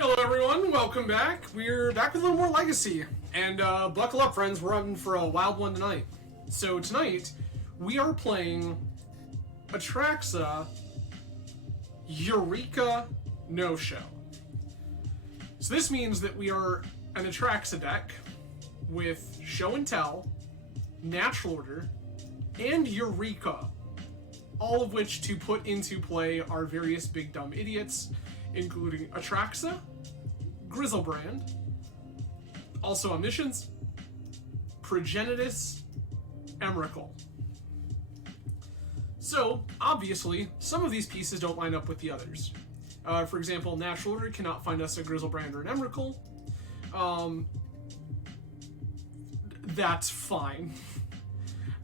Hello everyone, welcome back. We're back with a little more Legacy. And buckle up friends, we're in for a wild one tonight. So tonight, we are playing Atraxa Eureka NOShow. So this means that we are an Atraxa deck with Show and Tell, Natural Order, and Eureka. All of which to put into play our various big dumb idiots, including Atraxa, Grizzlebrand, also Omniscience, Progenitus, Emrakul. So, obviously, some of these pieces don't line up with the others. For example, Natural Order cannot find us a Grizzlebrand or an Emrakul. That's fine.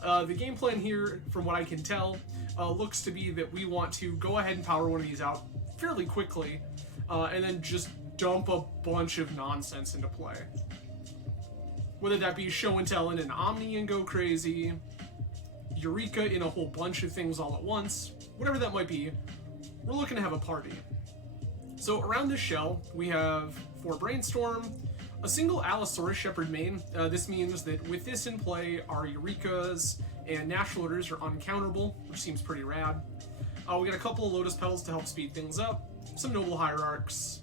The game plan here, from what I can tell, looks to be that we want to go ahead and power one of these out fairly quickly, and then just dump a bunch of nonsense into play. Whether that be Show and Tell in an Omni and go crazy, Eureka in a whole bunch of things all at once, whatever that might be, we're looking to have a party. So around this shell, we have 4 Brainstorm, a single Allosaurus Shepherd main. This means that with this in play, our Eurekas and Natural Orders are uncounterable, which seems pretty rad. We got a couple of Lotus Petals to help speed things up, some Noble Hierarchs,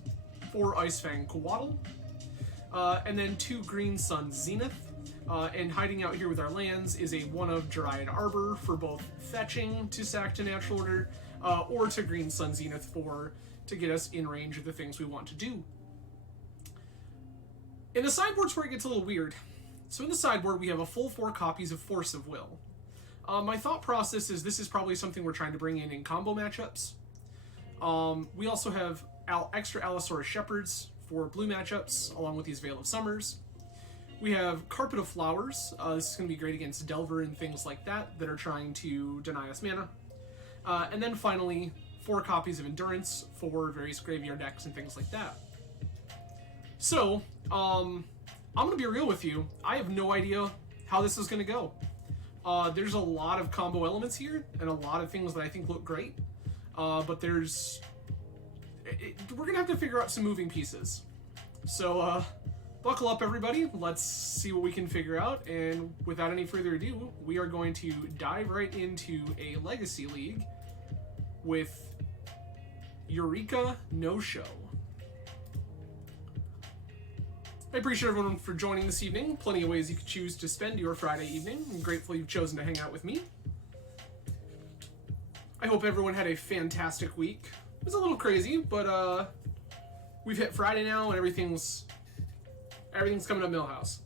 4 Icefang Coatl, and then 2 Green Sun Zenith. And hiding out here with our lands is a 1 of Dryad Arbor for both fetching to sack to Natural Order, or to Green Sun Zenith to get us in range of the things we want to do. In the sideboard's where it gets a little weird. So in the sideboard, we have a full 4 copies of Force of Will. My thought process is this is probably something we're trying to bring in combo matchups. We also have extra Allosaurus Shepherds for blue matchups, along with these Veil of Summers. We have Carpet of Flowers. This is going to be great against Delver and things like that are trying to deny us mana. And then finally, 4 copies of Endurance for various graveyard decks and things like that. So, I'm going to be real with you. I have no idea how this is going to go. There's a lot of combo elements here, and a lot of things that I think look great. But we're going to have to figure out some moving pieces. So, buckle up everybody, let's see what we can figure out, and without any further ado, we are going to dive right into a Legacy League with Eureka NOShow. I appreciate everyone for joining this evening. Plenty of ways you could choose to spend your Friday evening. I'm grateful you've chosen to hang out with me. I hope everyone had a fantastic week. It was a little crazy, but we've hit Friday now and everything's coming up Millhouse.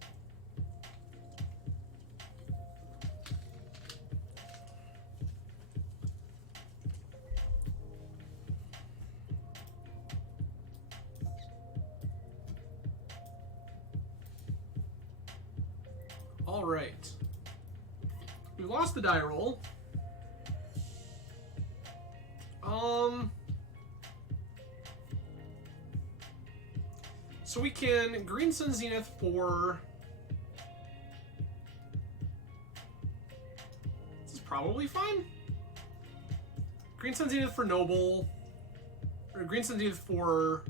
Alright. We lost the die roll. So we can Green Sun Zenith for... This is probably fine. Green Sun Zenith for Noble. Or Green Sun Zenith for...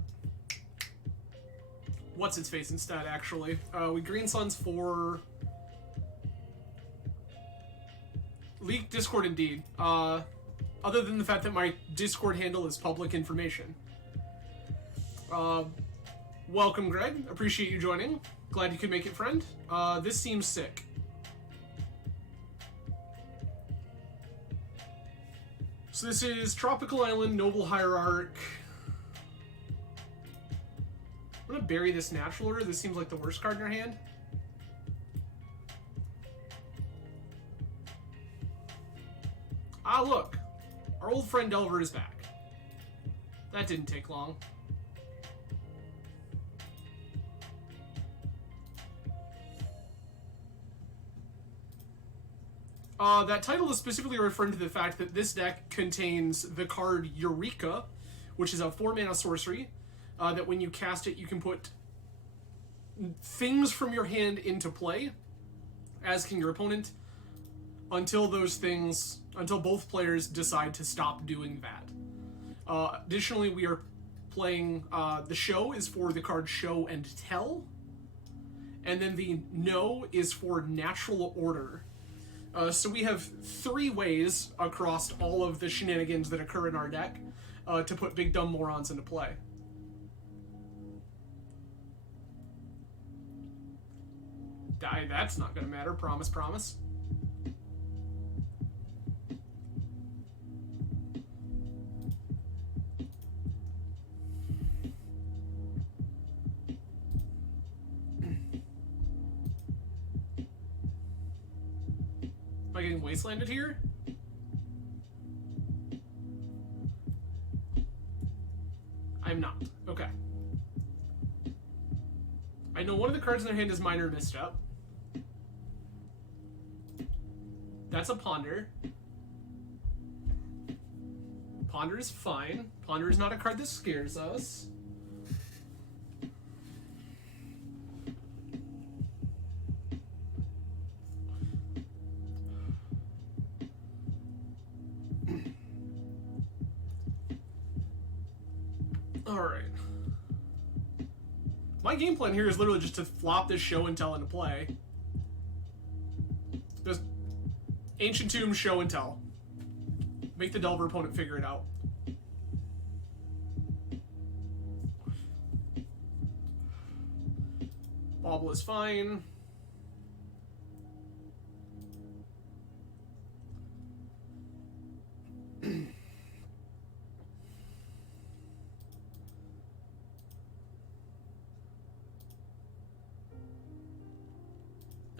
What's its face instead, actually? We Green Suns for... Leak Discord indeed. Other than the fact that my Discord handle is public information. Welcome, Greg. Appreciate you joining. Glad you could make it, friend. This seems sick. So this is Tropical Island, Noble Hierarch. I'm gonna bury this Natural Order. This seems like the worst card in our hand. Ah, look. Our old friend Delver is back. That didn't take long. That title is specifically referring to the fact that this deck contains the card Eureka, which is a 4-mana sorcery, that when you cast it, you can put things from your hand into play, as can your opponent, until both players decide to stop doing that. Additionally, we are playing the show is for the card Show and Tell, and then the No is for Natural Order. So we have 3 ways across all of the shenanigans that occur in our deck to put Big Dumb Morons into play. That's not going to matter, promise, promise. Am I getting wastelanded here? I'm not. Okay. I know one of the cards in their hand is Minor Misstep. That's a Ponder. Ponder is fine. Ponder is not a card that scares us. Alright. My game plan here is literally just to flop this Show and Tell into play. Just Ancient Tomb, Show and Tell. Make the Delver opponent figure it out. Bobble is fine.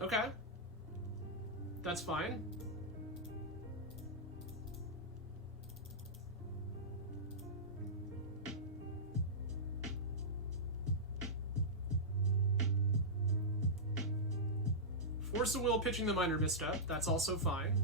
Okay. That's fine. Force the Will pitching the Minor Misstep. That's also fine.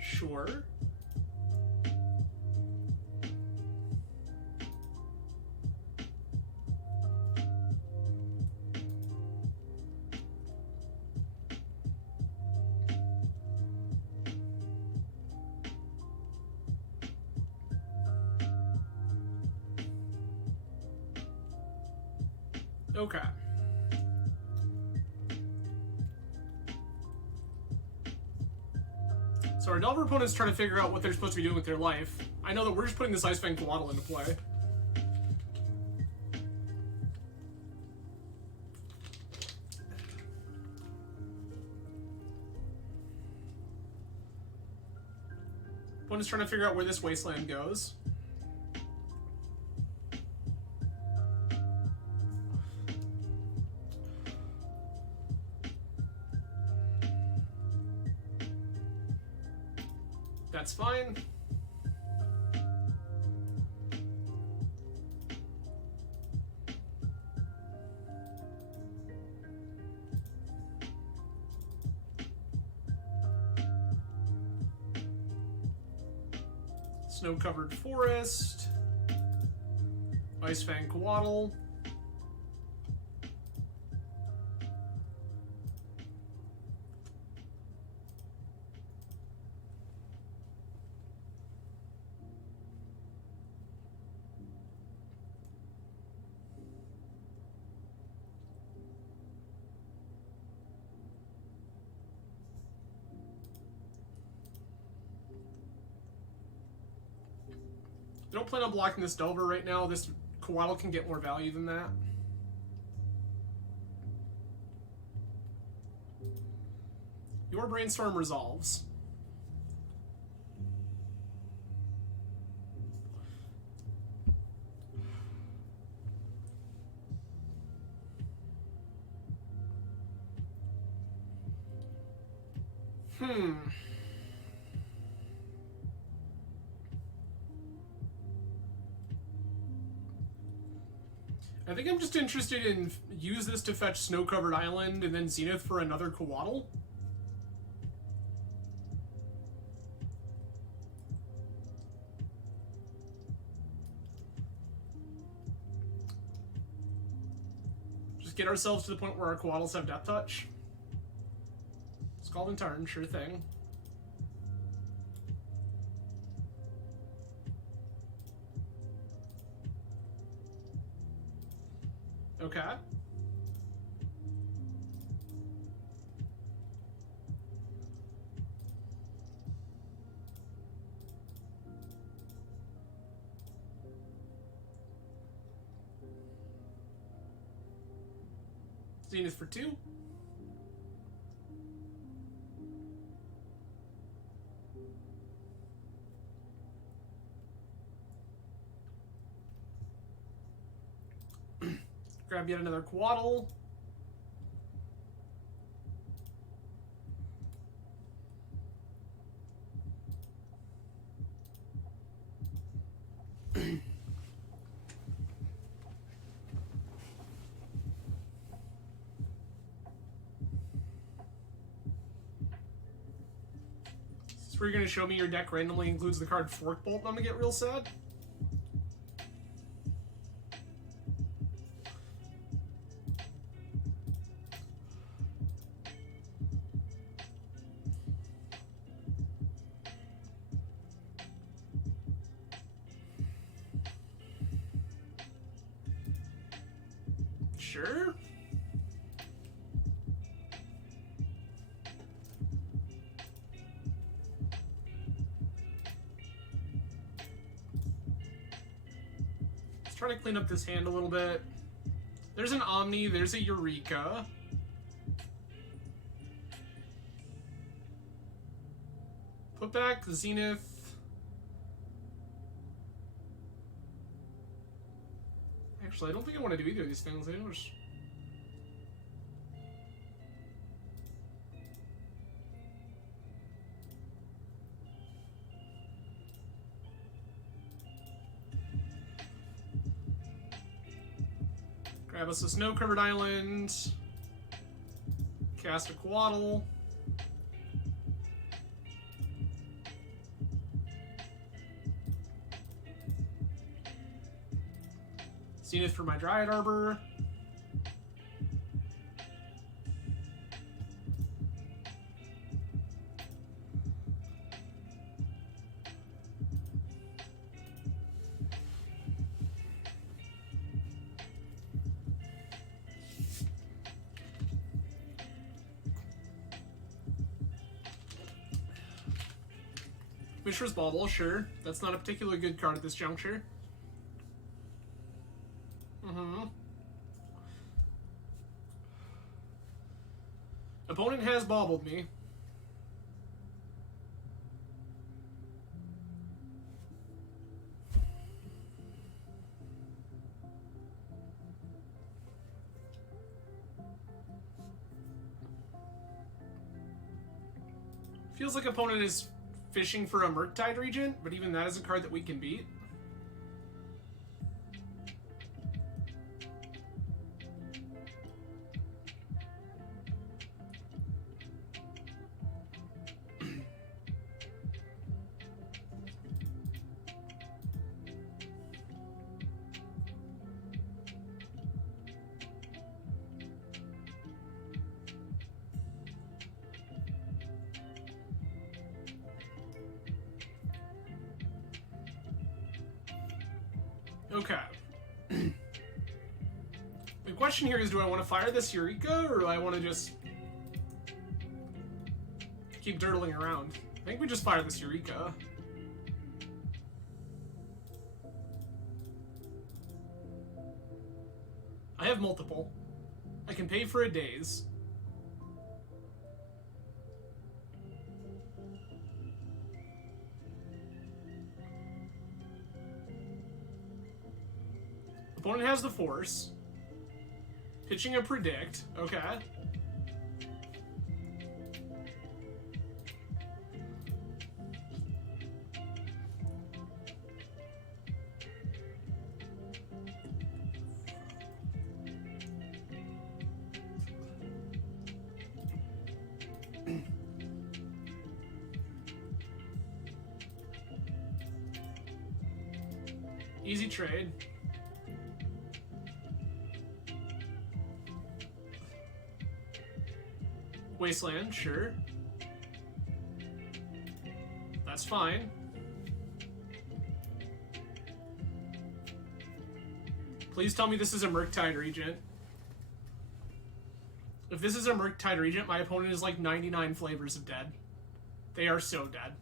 Sure. Okay. So our Delver opponent's trying to figure out what they're supposed to be doing with their life. I know that we're just putting this Icefang Coatl into play. Opponent's trying to figure out where this Wasteland goes. That's fine. Snow-covered forest. Icefang Coatl. I don't plan on blocking this Delver right now. This Coatl can get more value than that. Your Brainstorm resolves. I think I'm just interested in use this to fetch Snow-Covered Island and then Zenith for another Coatl. Just get ourselves to the point where our Quaddles have Death Touch. Scald and Tarn, sure thing. Okay. Zenith for 2. Grab yet another Quaddle. So you're going to show me your deck randomly includes the card Fork Bolt, and I'm going to get real sad? Sure. Let's try to clean up this hand a little bit. There's an Omni, there's a Eureka. Put back the Zenith. Actually, I don't think I want to do either of these things. I think I'll just... grab us a snow-covered island. Cast a Quaddle. Zenith for my Dryad Arbor. Mishra's Bauble, sure. That's not a particularly good card at this juncture. Opponent has bobbled me. Feels like opponent is fishing for a Murktide Regent, but even that is a card that we can beat. Okay. The question here is, do I want to fire this Eureka, or do I want to just keep dirtling around? I think we just fire this Eureka. I have multiple. I can pay for a daze. Opponent has the Force. Pitching a Predict. Okay. Easy trade. Wasteland, sure. That's fine. Please tell me this is a Murktide Regent. If this is a Murktide Regent, my opponent is like 99 flavors of dead. They are so dead.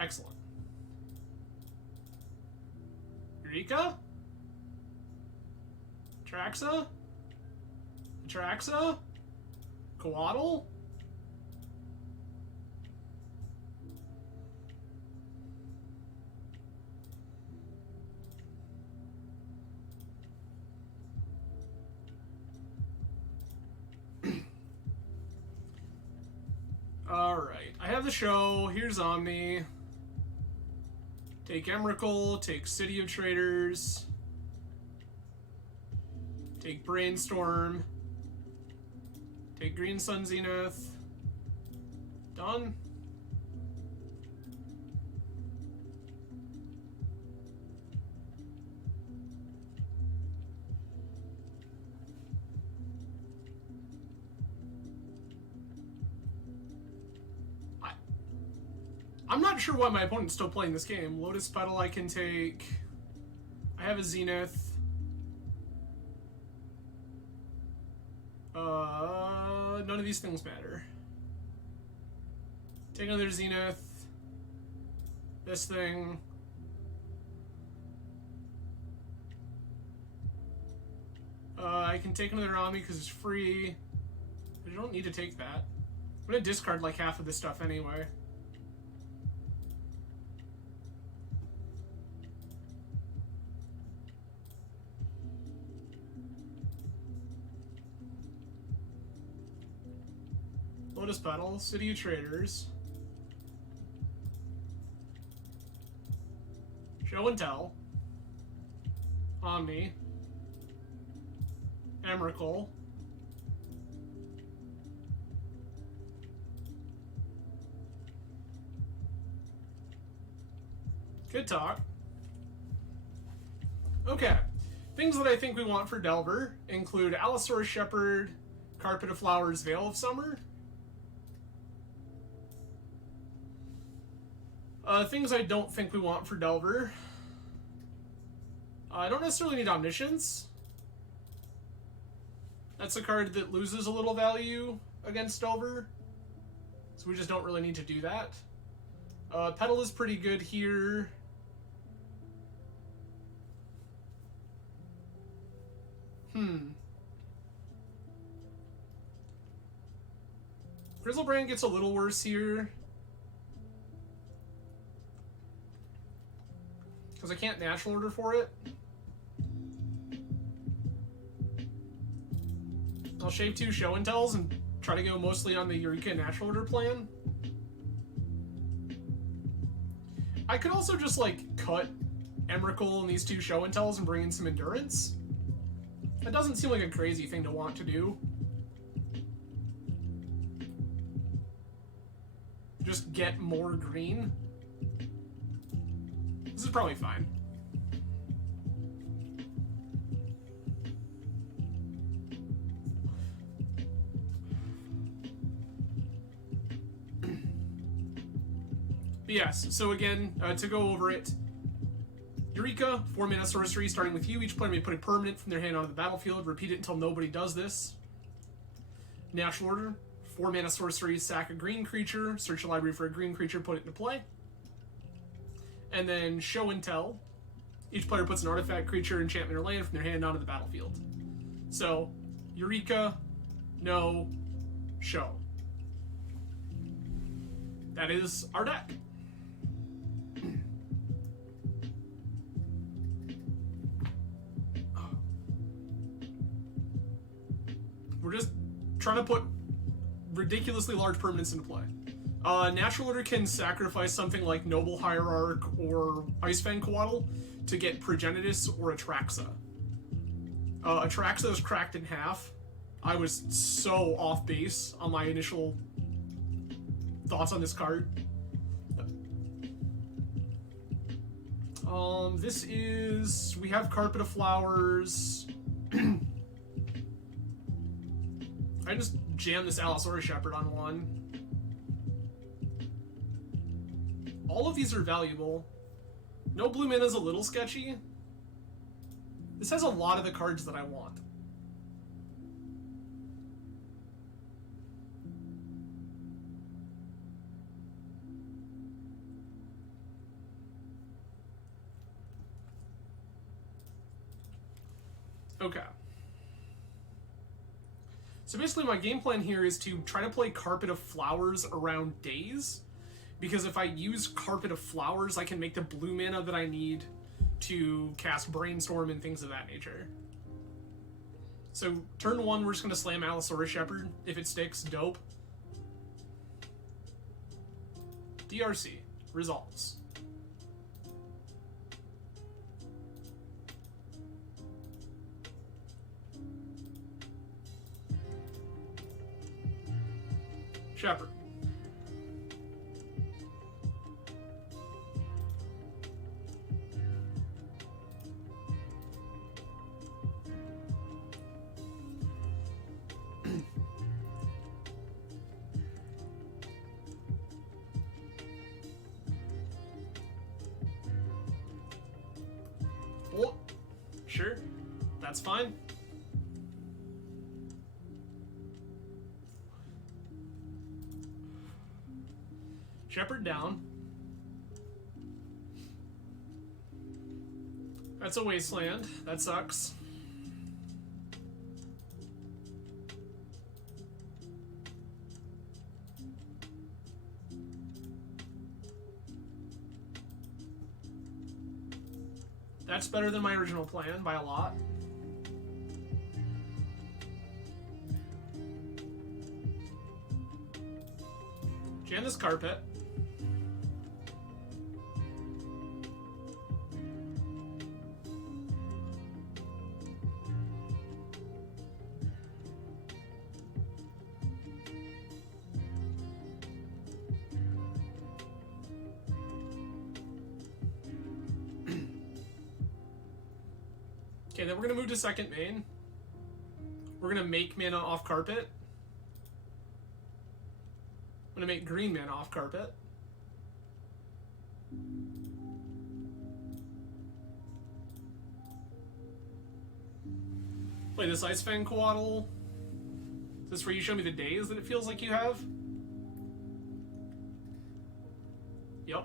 Excellent. Eureka? Atraxa? Atraxa? Coatl? Alright, I have the show. Here's Omni. Take Emrakul, take City of Traders, take Brainstorm, take Green Sun Zenith. Done. I'm not sure why my opponent's still playing this game. Lotus Petal I can take. I have a Zenith. None of these things matter. Take another Zenith. This thing. I can take another Omni because it's free. But you don't need to take that. I'm gonna discard like half of this stuff anyway. Lotus Petal, City of Traders, Show and Tell, Omni, Emrakul, good talk. Okay, things that I think we want for Delver include Allosaurus Shepherd, Carpet of Flowers, Veil of Summer. Things I don't think we want for Delver. I don't necessarily need Omniscience. That's a card that loses a little value against Delver, so we just don't really need to do that. Petal is pretty good here. Grizzlebrand gets a little worse here. Because I can't natural order for it. I'll shave 2 Show and Tells and try to go mostly on the Eureka natural order plan. I could also just like cut Emrakul and these 2 Show and Tells and bring in some Endurance. That doesn't seem like a crazy thing to want to do. Just get more green. This is probably fine. But yes, so again, to go over it, Eureka, 4-mana sorcery, starting with you. Each player may put a permanent from their hand onto the battlefield. Repeat it until nobody does this. Natural order, 4-mana sorcery, sack a green creature, search your library for a green creature, put it into play. And then Show and Tell. Each player puts an artifact, creature, enchantment, or land from their hand onto the battlefield. So, Eureka, no, Show. That is our deck. We're just trying to put ridiculously large permanents into play. Natural Order can sacrifice something like Noble Hierarch or Icefang Coatl to get Progenitus or Atraxa. Atraxa is cracked in half. I was so off base on my initial thoughts on this card. This is... We have Carpet of Flowers. I just jam this Allosaurus Shepherd on one. All of these are valuable. No blue mana is a little sketchy. This has a lot of the cards that I want. Okay. So basically my game plan here is to try to play Carpet of Flowers around Daze, because if I use Carpet of Flowers, I can make the blue mana that I need to cast Brainstorm and things of that nature. So turn 1, we're just going to slam Allosaurus Shepherd. If it sticks, dope. DRC. Resolves. Shepherd. Oh, sure. That's fine. Shepherd down. That's a wasteland. That sucks. That's better than my original plan by a lot. Jam this Carpet. Okay, then we're going to move to second main. We're going to make mana off Carpet. I'm going to make green mana off Carpet. Play this Ice Fang Coatl. Is this where you show me the days that it feels like you have? Yep.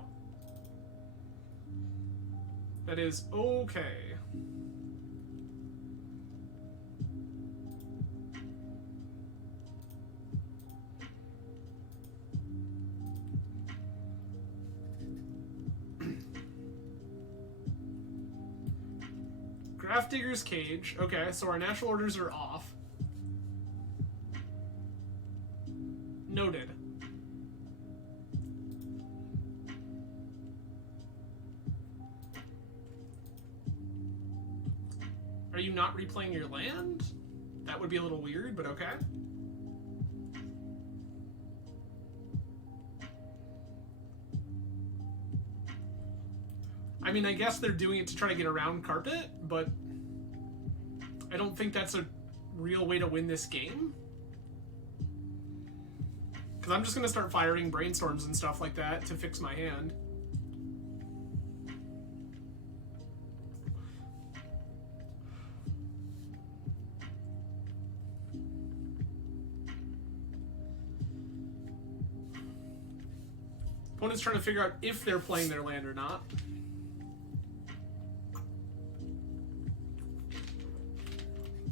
That is okay. Grafdigger's Cage. Okay, so our natural orders are off. Noted. Are you not replaying your land? That would be a little weird, but okay. I mean, I guess they're doing it to try to get around Carpet, but I don't think that's a real way to win this game. Because I'm just going to start firing Brainstorms and stuff like that to fix my hand. Opponent's trying to figure out if they're playing their land or not.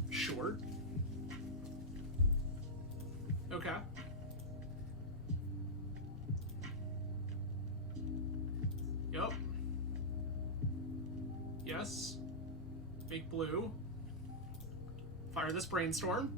Sure. Okay. Yup. Yes. Make blue. Fire this Brainstorm.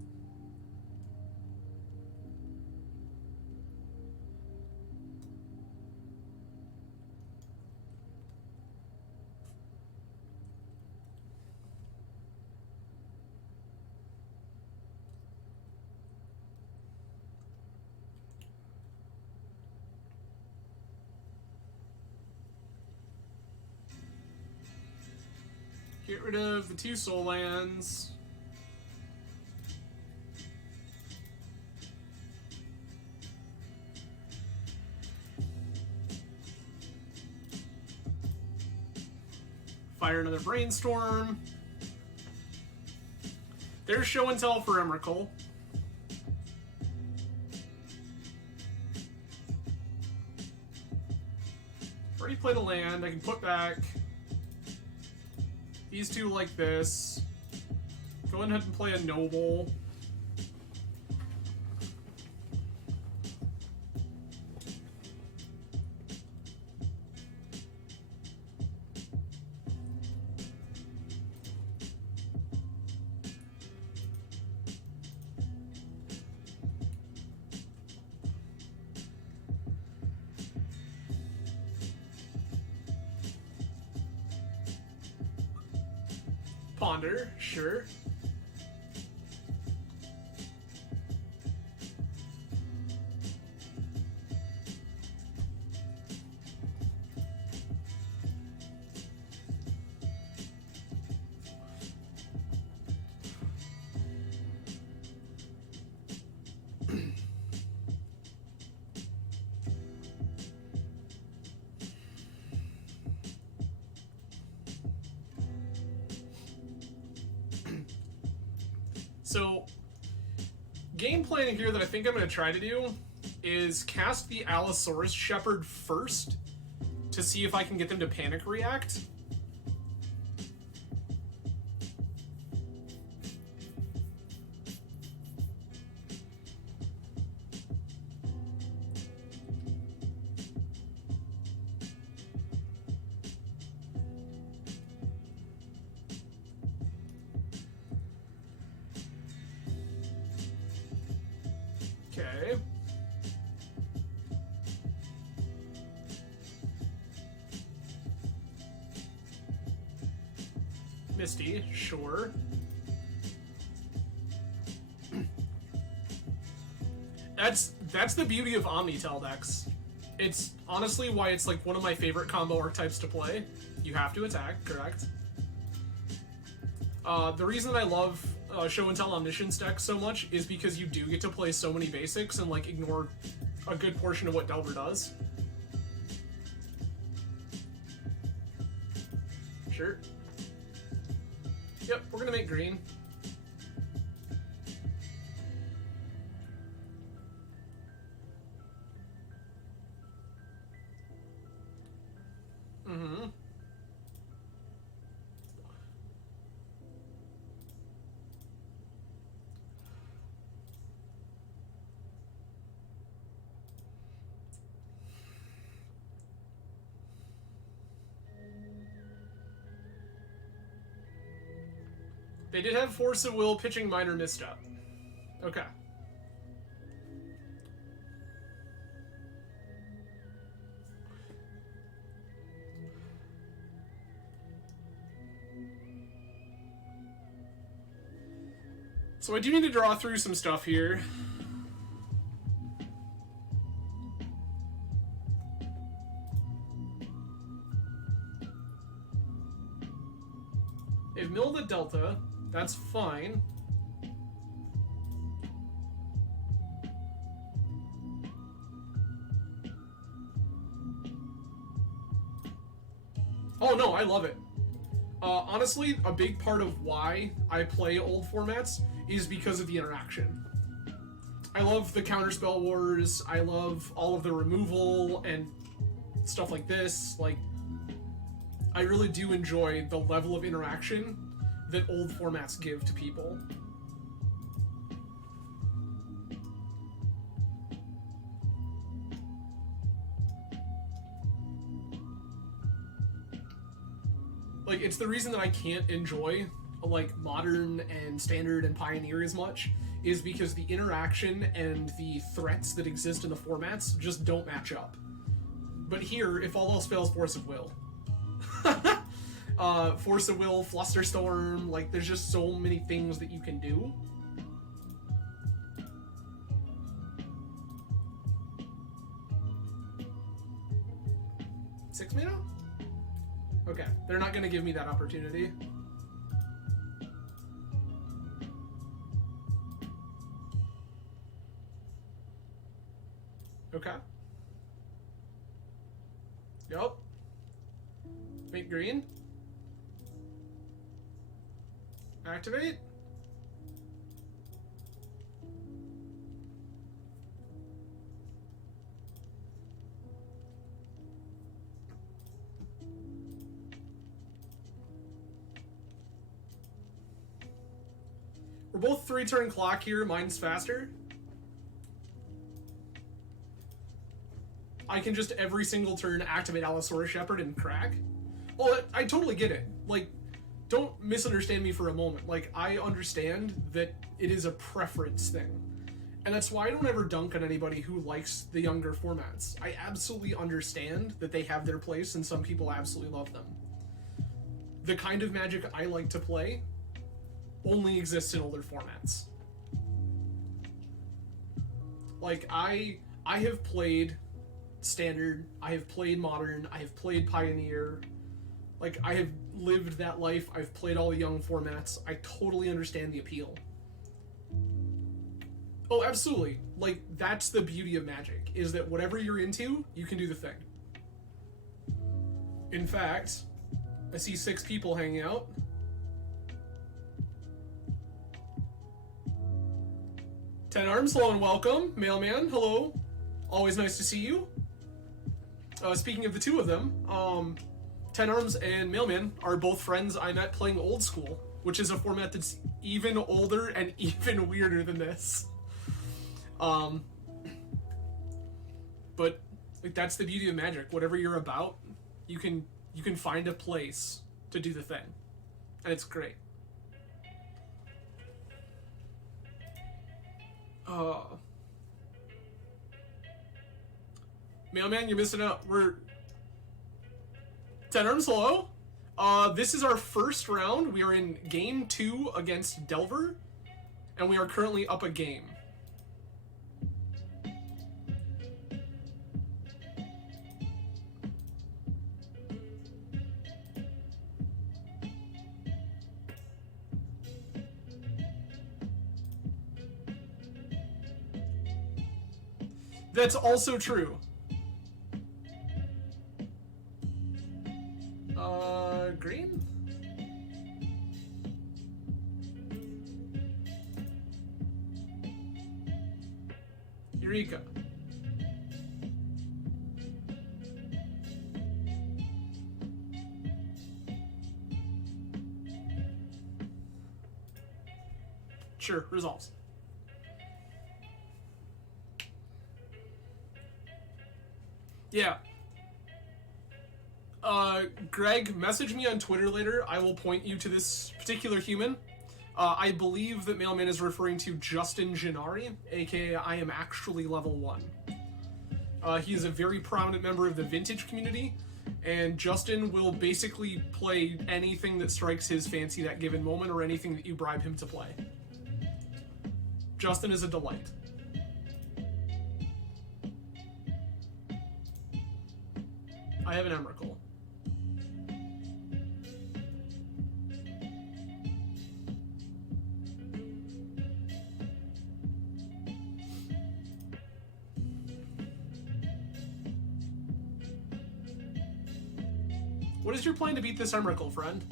Get rid of the 2 soul lands. Fire another Brainstorm. There's Show and Tell for Emrakul. Already played a land. I can put back these 2 like this. Go ahead and play a Noble. Ponder, sure. So, game plan here that I think I'm going to try to do is cast the Allosaurus Shepherd first to see if I can get them to panic react. Okay. Misty, sure. That's the beauty of Omnitel decks. It's honestly why it's like one of my favorite combo archetypes to play. You have to attack, correct? The reason I love Show and Tell Omniscience decks so much is because you do get to play so many basics and like ignore a good portion of what Delver does. Sure. Yep, we're gonna make green. Mm-hmm. They did have Force of Will, pitching minor misstep. Okay. So I do need to draw through some stuff here. They've milled the Delta. That's fine. Oh no, I love it. Honestly, a big part of why I play old formats is because of the interaction. I love the counterspell wars, I love all of the removal and stuff like this. Like, I really do enjoy the level of interaction that old formats give to people. Like, it's the reason that I can't enjoy like Modern and Standard and Pioneer as much, is because the interaction and the threats that exist in the formats just don't match up. But here, if all else fails, Force of Will. Force of Will, Flusterstorm, like there's just so many things that you can do. Six mana? Okay, they're not gonna give me that opportunity. Okay. Yup. Make green. Activate. We're both 3-turn clock here. Mine's faster. I can just every single turn activate Allosaurus Shepherd and crack. Oh, I totally get it. Like, don't misunderstand me for a moment. Like, I understand that it is a preference thing. And that's why I don't ever dunk on anybody who likes the younger formats. I absolutely understand that they have their place and some people absolutely love them. The kind of Magic I like to play only exists in older formats. Like, I have played Standard, I have played Modern, I have played Pioneer. Like, I have lived that life, I've played all the young formats. I totally understand the appeal. Oh, absolutely. Like, that's the beauty of Magic, is that whatever you're into, you can do the thing. In fact, I see 6 people hanging out. Ten Arms, hello and welcome. Mailman, hello. Always nice to see you. Speaking of the two of them, Ten Arms and Mailman are both friends I met playing Old School, which is a format that's even older and even weirder than this. But like, that's the beauty of Magic. Whatever you're about, you can find a place to do the thing, and it's great. Mailman, you're missing out. We're Ten Arms, hello. This is our first round. We are in game 2 against Delver, and we are currently up a game. That's also true. Green? Eureka. Sure, resolves. Yeah. Greg, message me on Twitter later. I will point you to this particular human. I believe that Mailman is referring to Justin Gennari, aka I am actually level 1. He is a very prominent member of the vintage community, and Justin will basically play anything that strikes his fancy that given moment, or anything that you bribe him to play. Justin is a delight. I have an Emrakul. What is your plan to beat this Emrakul, friend?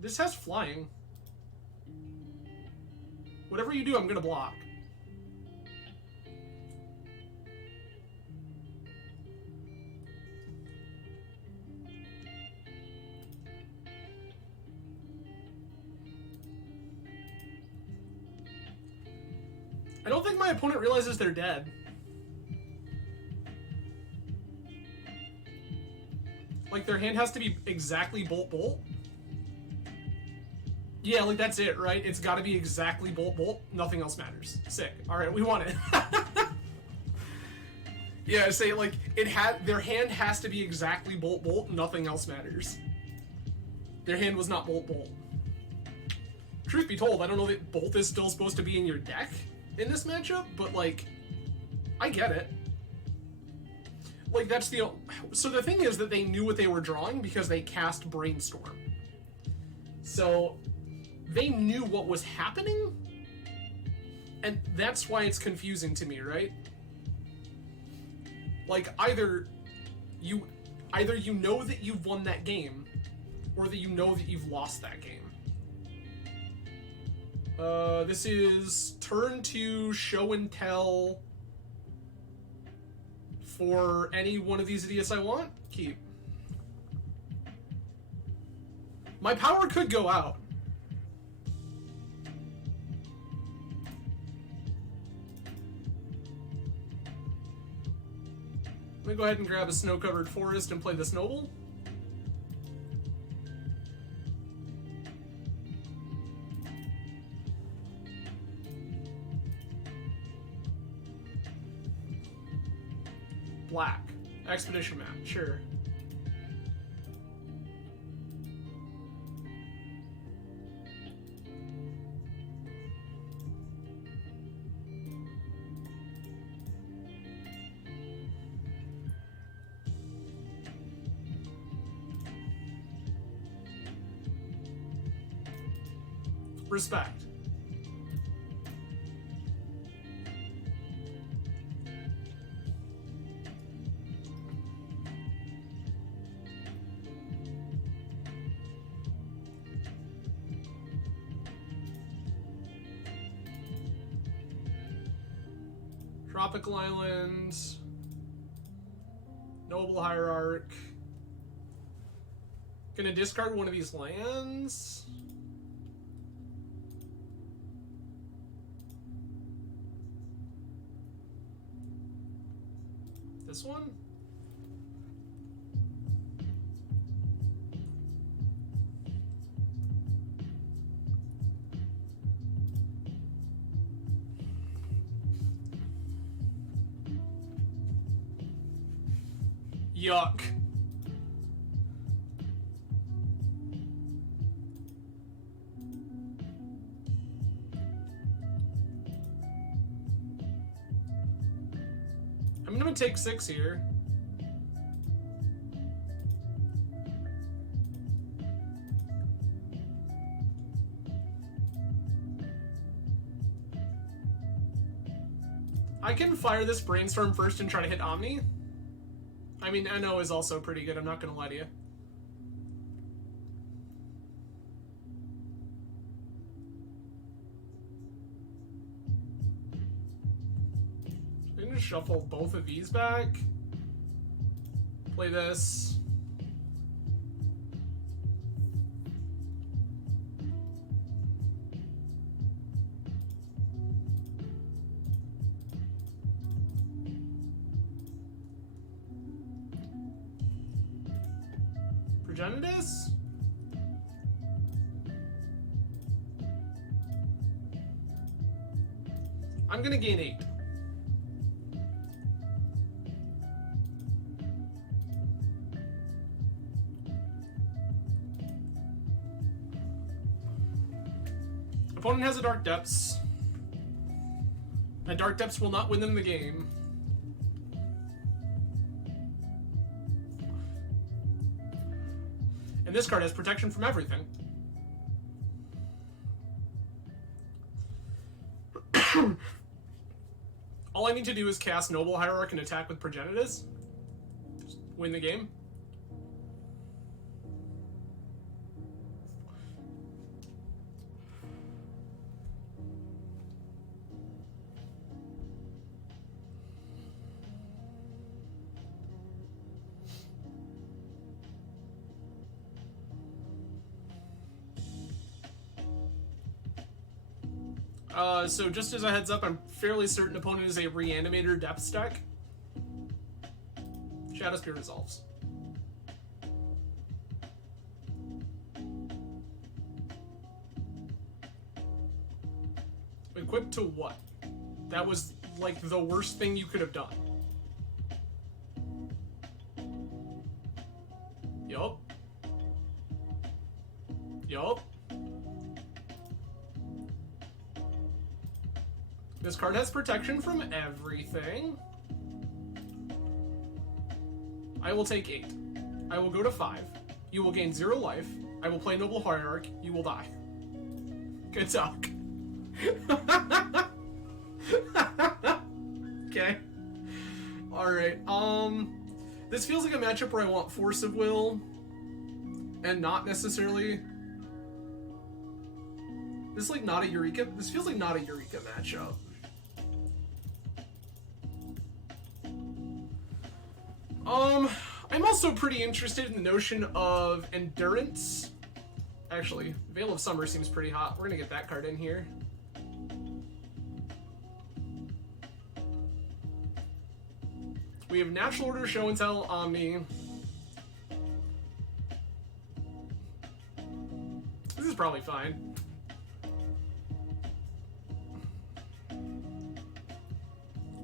This has flying. Whatever you do, I'm gonna block. I don't think my opponent realizes they're dead. Like, their hand has to be exactly bolt. Yeah, like, that's it, right? It's gotta be exactly bolt. Nothing else matters. Sick. Alright, we won it. Yeah, say, like, their hand has to be exactly bolt. Nothing else matters. Their hand was not bolt. Truth be told, I don't know that bolt is still supposed to be in your deck in this matchup, but, like, I get it. Like, that's the... So the thing is that they knew what they were drawing because they cast Brainstorm. So they knew what was happening, and that's why it's confusing to me, right? Like, either you know that you've won that game, or that you know that you've lost that game. This is turn 2 show and tell for any one of these idiots I want. Keep. My power could go out. Let me go ahead and grab a snow-covered forest and play this noble. Black. Expedition map, sure. Respect. Tropical Islands. Noble Hierarch. Gonna discard one of these lands. This one? Yuck. I'm gonna take 6 here. I can fire this Brainstorm first and try to hit Omni. I mean, NO is also pretty good, I'm not gonna lie to you. I'm gonna shuffle both of these back. Play this. Progenitus? I'm gonna gain 8. Opponent has a Dark Depths. And Dark Depths will not win them the game. And this card has protection from everything. All I need to do is cast Noble Hierarch and attack with Progenitus. Just win the game. So just as a heads up, I'm fairly certain opponent is a Reanimator Depths deck. Shadowspear resolves. Equipped to what? That was like the worst thing you could have done. Yup. Yup. This card has protection from everything. I will take 8. I will go to 5. You will gain 0 life. I will play Noble Hierarch. You will die. Good talk. Okay. Alright, this feels like a matchup where I want Force of Will, and not necessarily... This is like not a Eureka. This feels like not a Eureka matchup. I'm also pretty interested in the notion of Endurance. Actually, Veil of Summer seems pretty hot. We're gonna get that card in here. We have Natural Order Show and Tell on me. This is probably fine.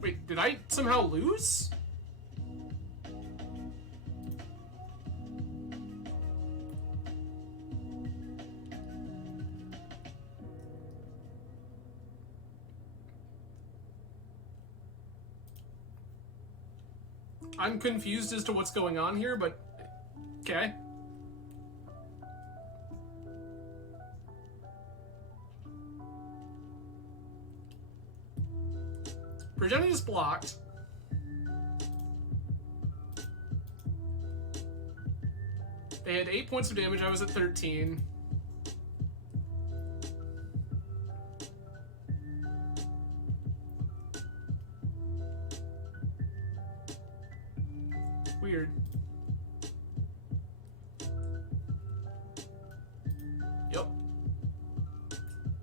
Wait, did I somehow lose? I'm confused as to what's going on here, but okay. Progeny is blocked. They had 8 points of damage, I was at 13. Weird. Yep.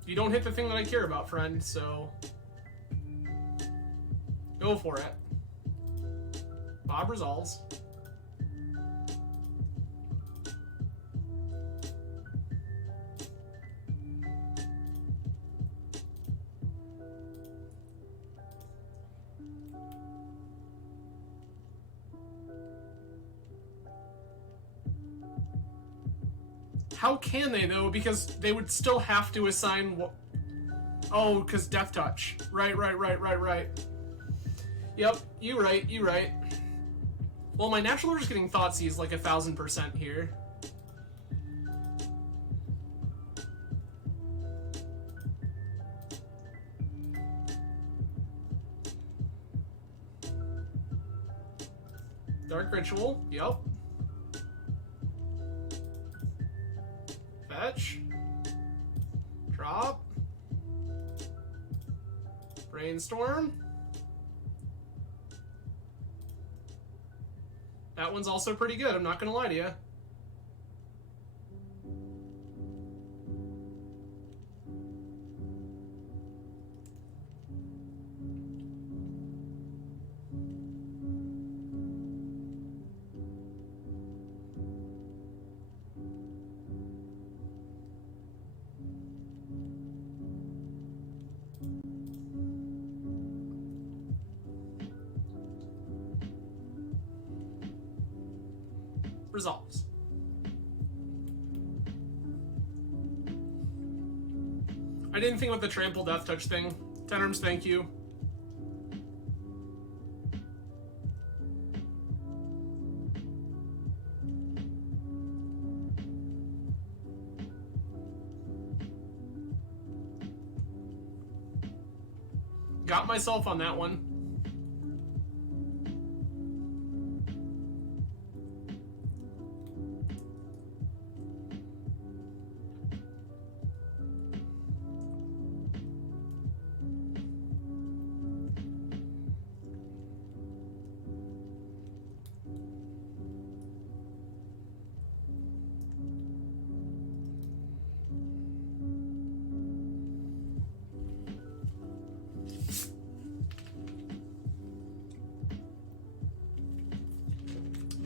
You don't hit the thing that I care about, friend, so... Go for it. Bob resolves. How can they, though? Because they would still have to assign what... Oh, because Death Touch. Right. Yep, you right. Well, my Natural Order's getting Thoughtseize like 1000% here. Dark Ritual, yep. Fetch. Drop. Brainstorm. That one's also pretty good, I'm not gonna lie to you. Resolves. I didn't think about the trample death touch thing. Tenarms, thank you. Got myself on that one.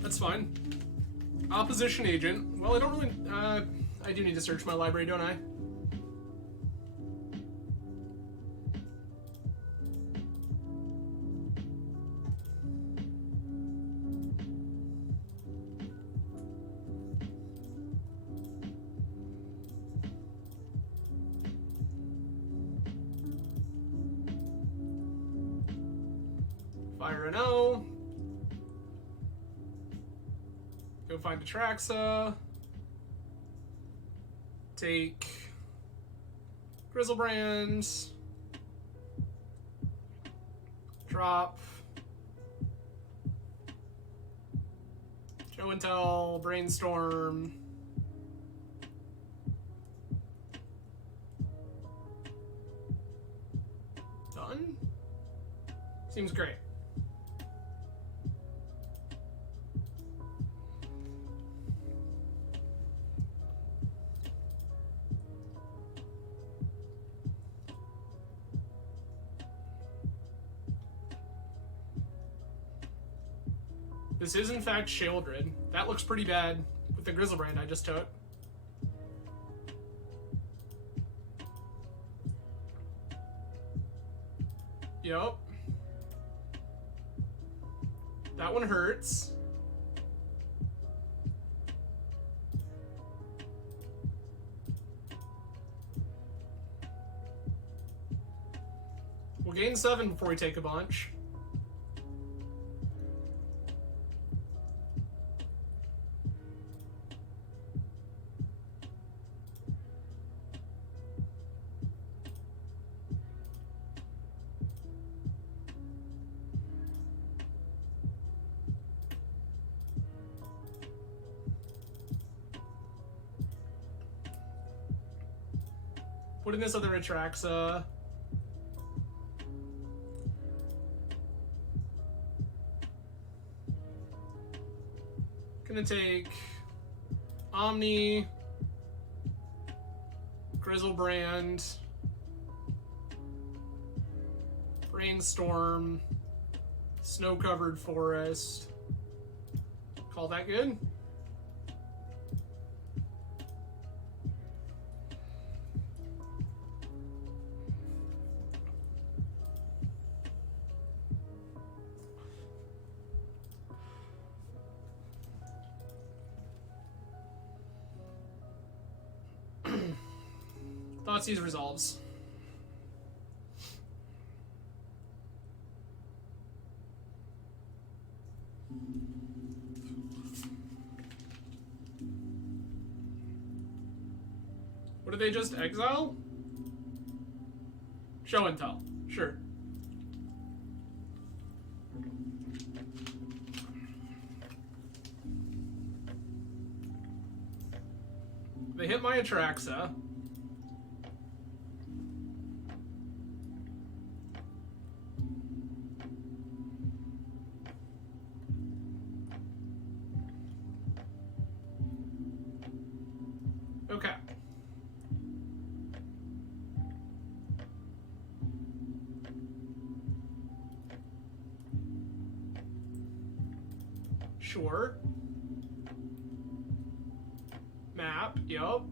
That's fine. Opposition agent. Well, I don't really... I do need to search my library, don't I? Fire an O. Go find Atraxa. Take Grizzlebrand. Drop. Show and tell. Brainstorm. Done? Seems great. This is, in fact, Sheoldred. That looks pretty bad with the Grizzlebrand I just took. Yup. That one hurts. We'll gain 7 before we take a bunch. Put in this other Atraxa. Gonna take Omni, Grizzlebrand, Brainstorm, Snow-Covered Forest. Call that good? Thoughtseize resolves. What did they just exile? Show and tell. Sure. They hit my Atraxa. Okay. Sure. Map, yup.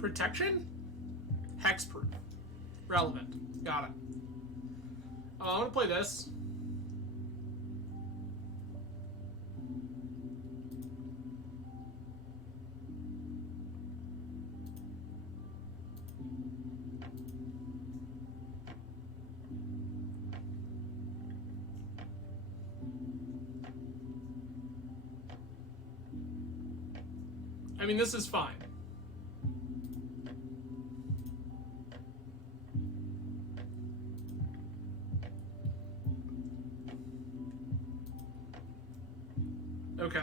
Protection? Hexproof. Relevant. Got it. I'm gonna play this. I mean, this is fine. Okay.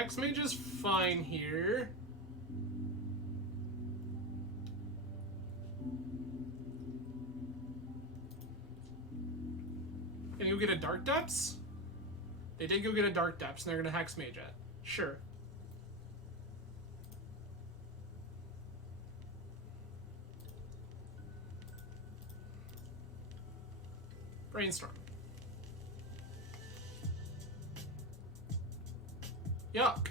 Hex Mage is fine here. Can you go get a Dark Depths? They did go get a Dark Depths, and they're going to Hex Mage it. Sure. Brainstorm. Yuck.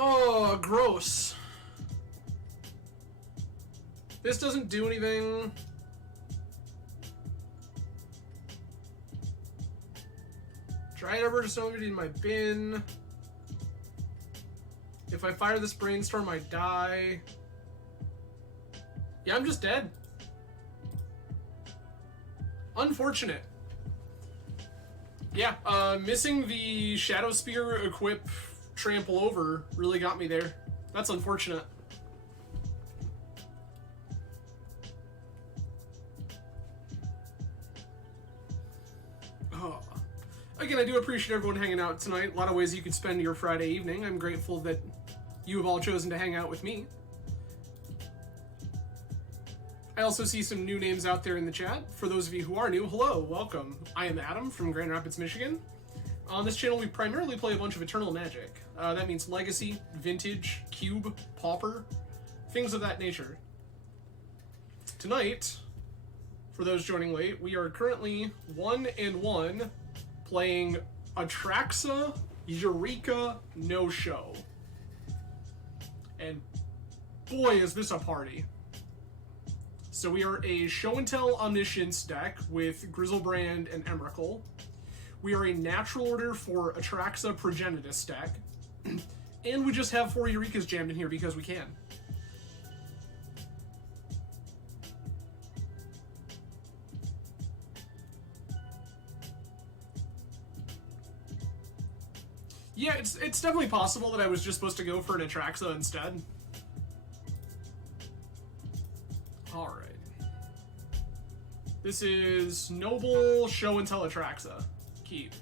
Oh, gross. This doesn't do anything. Dryad Everstone in my bin. If I fire this Brainstorm, I die. Yeah, I'm just dead. Unfortunate. Yeah, missing the Shadow Spear equip trample over really got me there. That's unfortunate. Oh. Again, I do appreciate everyone hanging out tonight. A lot of ways you could spend your Friday evening. I'm grateful that you have all chosen to hang out with me. I also see some new names out there in the chat. For those of you who are new, hello, welcome. I am Adam from Grand Rapids, Michigan. On this channel, we primarily play a bunch of Eternal Magic. That means Legacy, Vintage, Cube, Pauper, things of that nature. Tonight, for those joining late, we are currently 1-1 playing Atraxa, Eureka, NOShow. And boy, is this a party. So we are a Show and Tell Omniscience deck with Grizzlebrand and Emrakul. We are a natural order for Atraxa Progenitus deck. And we just have 4 Eurekas jammed in here because we can. Yeah, it's definitely possible that I was just supposed to go for an Atraxa instead. Alright. This is Noble Show and Tell Atraxa. Keep.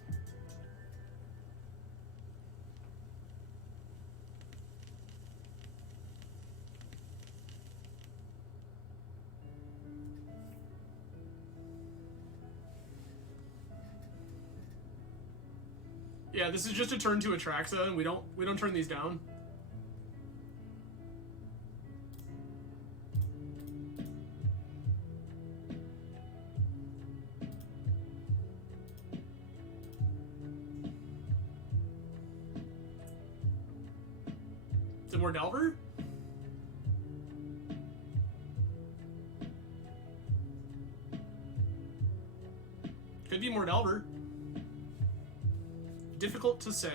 Yeah, this is just a turn to Atraxa, and we don't turn these down. Is it more Delver? Could be more Delver. Difficult to say.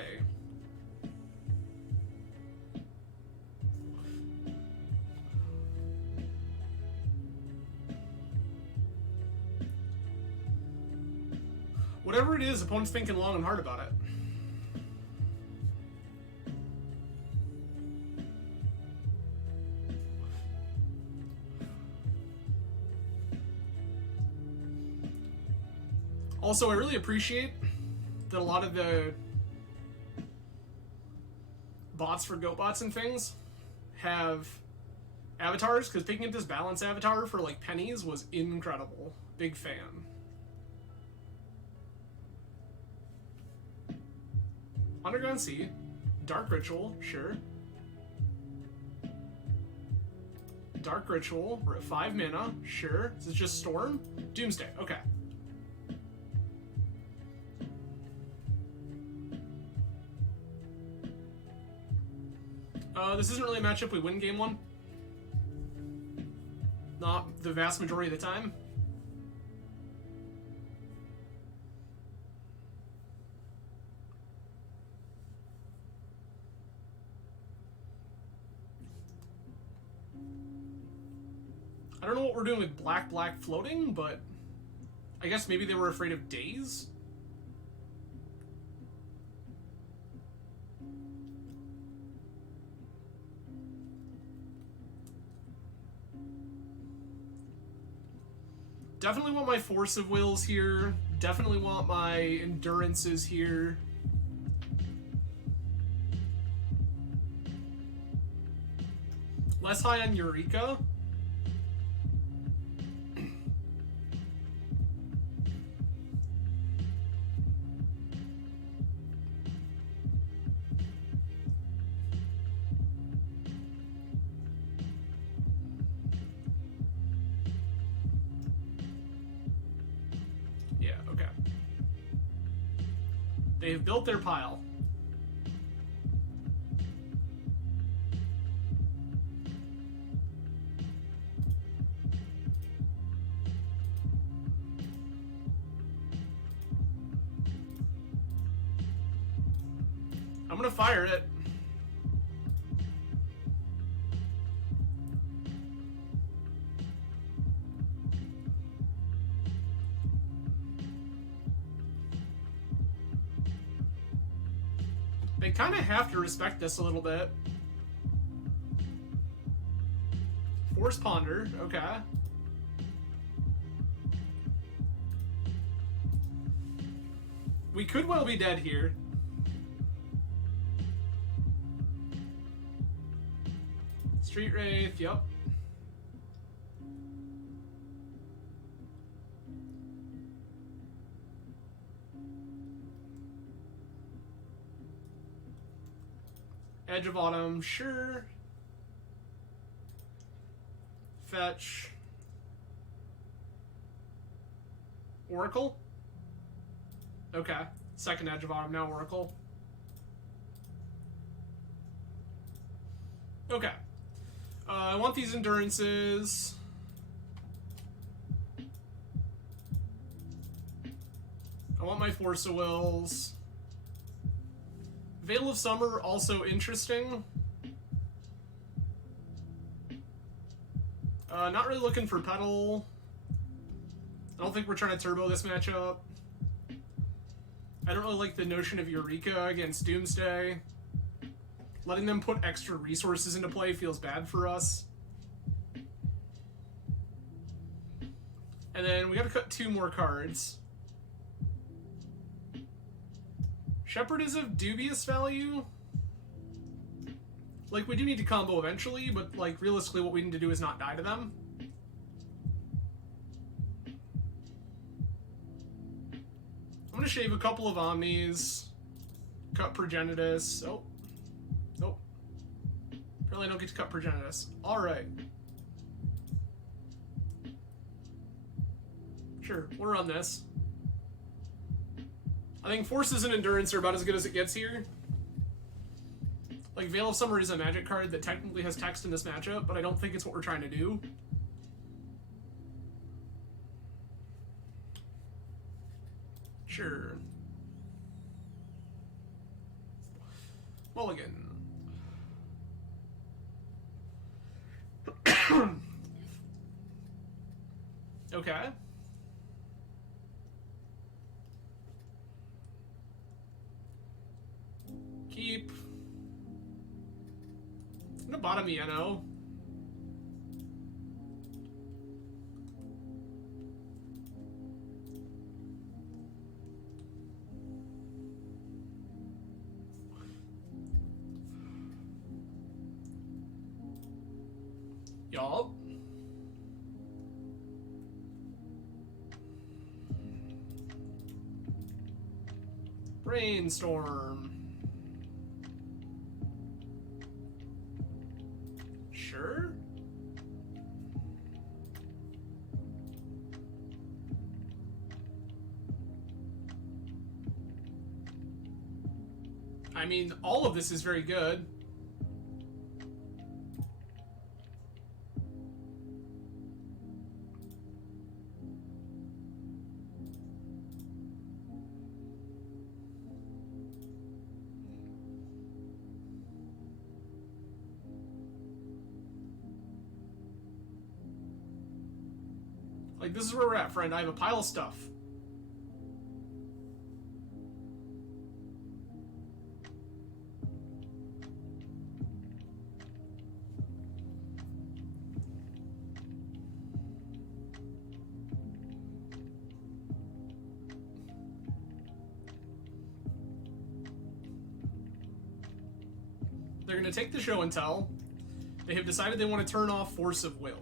Whatever it is, opponent's thinking long and hard about it. Also, I really appreciate that a lot of the bots for GoatBots and things have avatars, because picking up this balance avatar for like pennies was incredible. Big fan. Underground Sea, Dark Ritual, sure. Dark Ritual, we're at 5 mana, sure. Is this just Storm? Doomsday, okay. This isn't really a matchup we win game 1. Not the vast majority of the time. I don't know what we're doing with black floating, but I guess maybe they were afraid of days? Definitely want my Force of Wills here. Definitely want my Endurances here. Less high on Eureka. Yeah, okay. They've built their pile. I'm gonna fire it. They kind of have to respect this a little bit. Force Ponder, okay. We could well be dead here. Street Wraith, yep. Edge of Autumn, sure. Fetch. Oracle? Okay. Second Edge of Autumn, now Oracle. Okay. I want these Endurances. I want my Force of Wills. Veil of Summer, also interesting. Not really looking for Petal. I don't think we're trying to turbo this matchup. I don't really like the notion of Eureka against Doomsday. Letting them put extra resources into play feels bad for us. And then we gotta cut 2 more cards. Shepherd is of dubious value. Like, we do need to combo eventually, but, like, realistically what we need to do is not die to them. I'm gonna shave a couple of Omnis. Cut Progenitus. Oh. Nope. Apparently I don't get to cut Progenitus. Alright. Sure, we'll run this. I think Forces and Endurance are about as good as it gets here. Like, Veil of Summer is a magic card that technically has text in this matchup, but I don't think it's what we're trying to do. Sure. Mulligan. Okay. Keep. I'm gonna bottom Yeno. Y'all. Brainstorm. Sure. I mean, all of this is very good. Like, this is where we're at, friend. I have a pile of stuff. They're going to take the show and tell. They have decided they want to turn off Force of Will.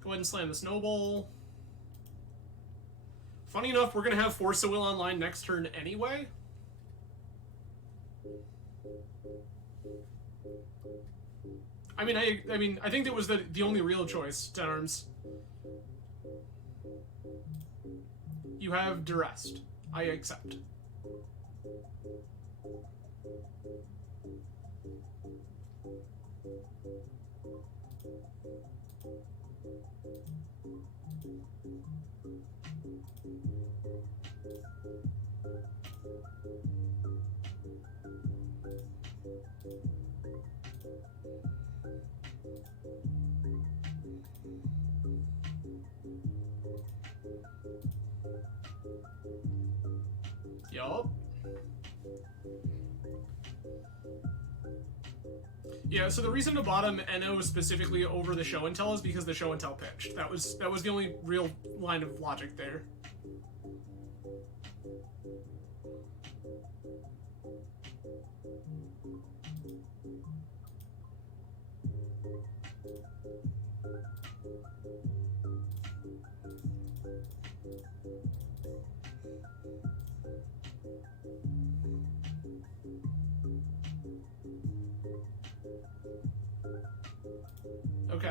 Go ahead and slam the snowball. Funny enough, we're going to have Force of Will online next turn anyway. I mean, I think that was the only real choice, Ten Arms. You have duressed. I accept. Yup. Yeah, so the reason to bottom NO specifically over the show and tell is because the show and tell pitched. That was the only real line of logic there. Okay.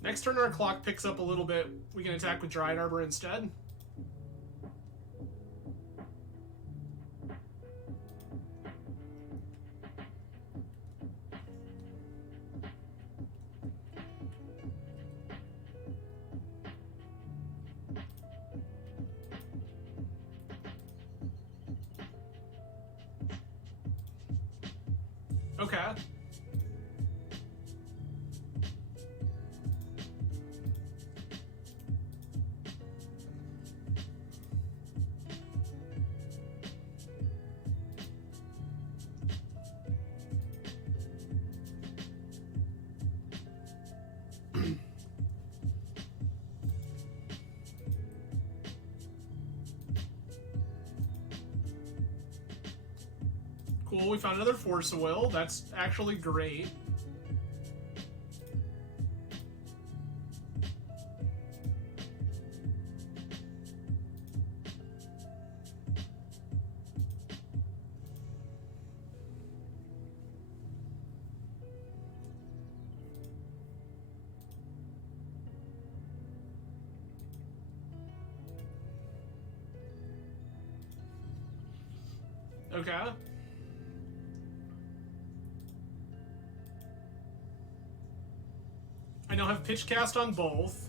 Next turn our clock picks up a little bit. We can attack with Dryad Arbor instead. Okay. Cool, we found another Force of Will. That's actually great. Okay. I now have pitch cast on both.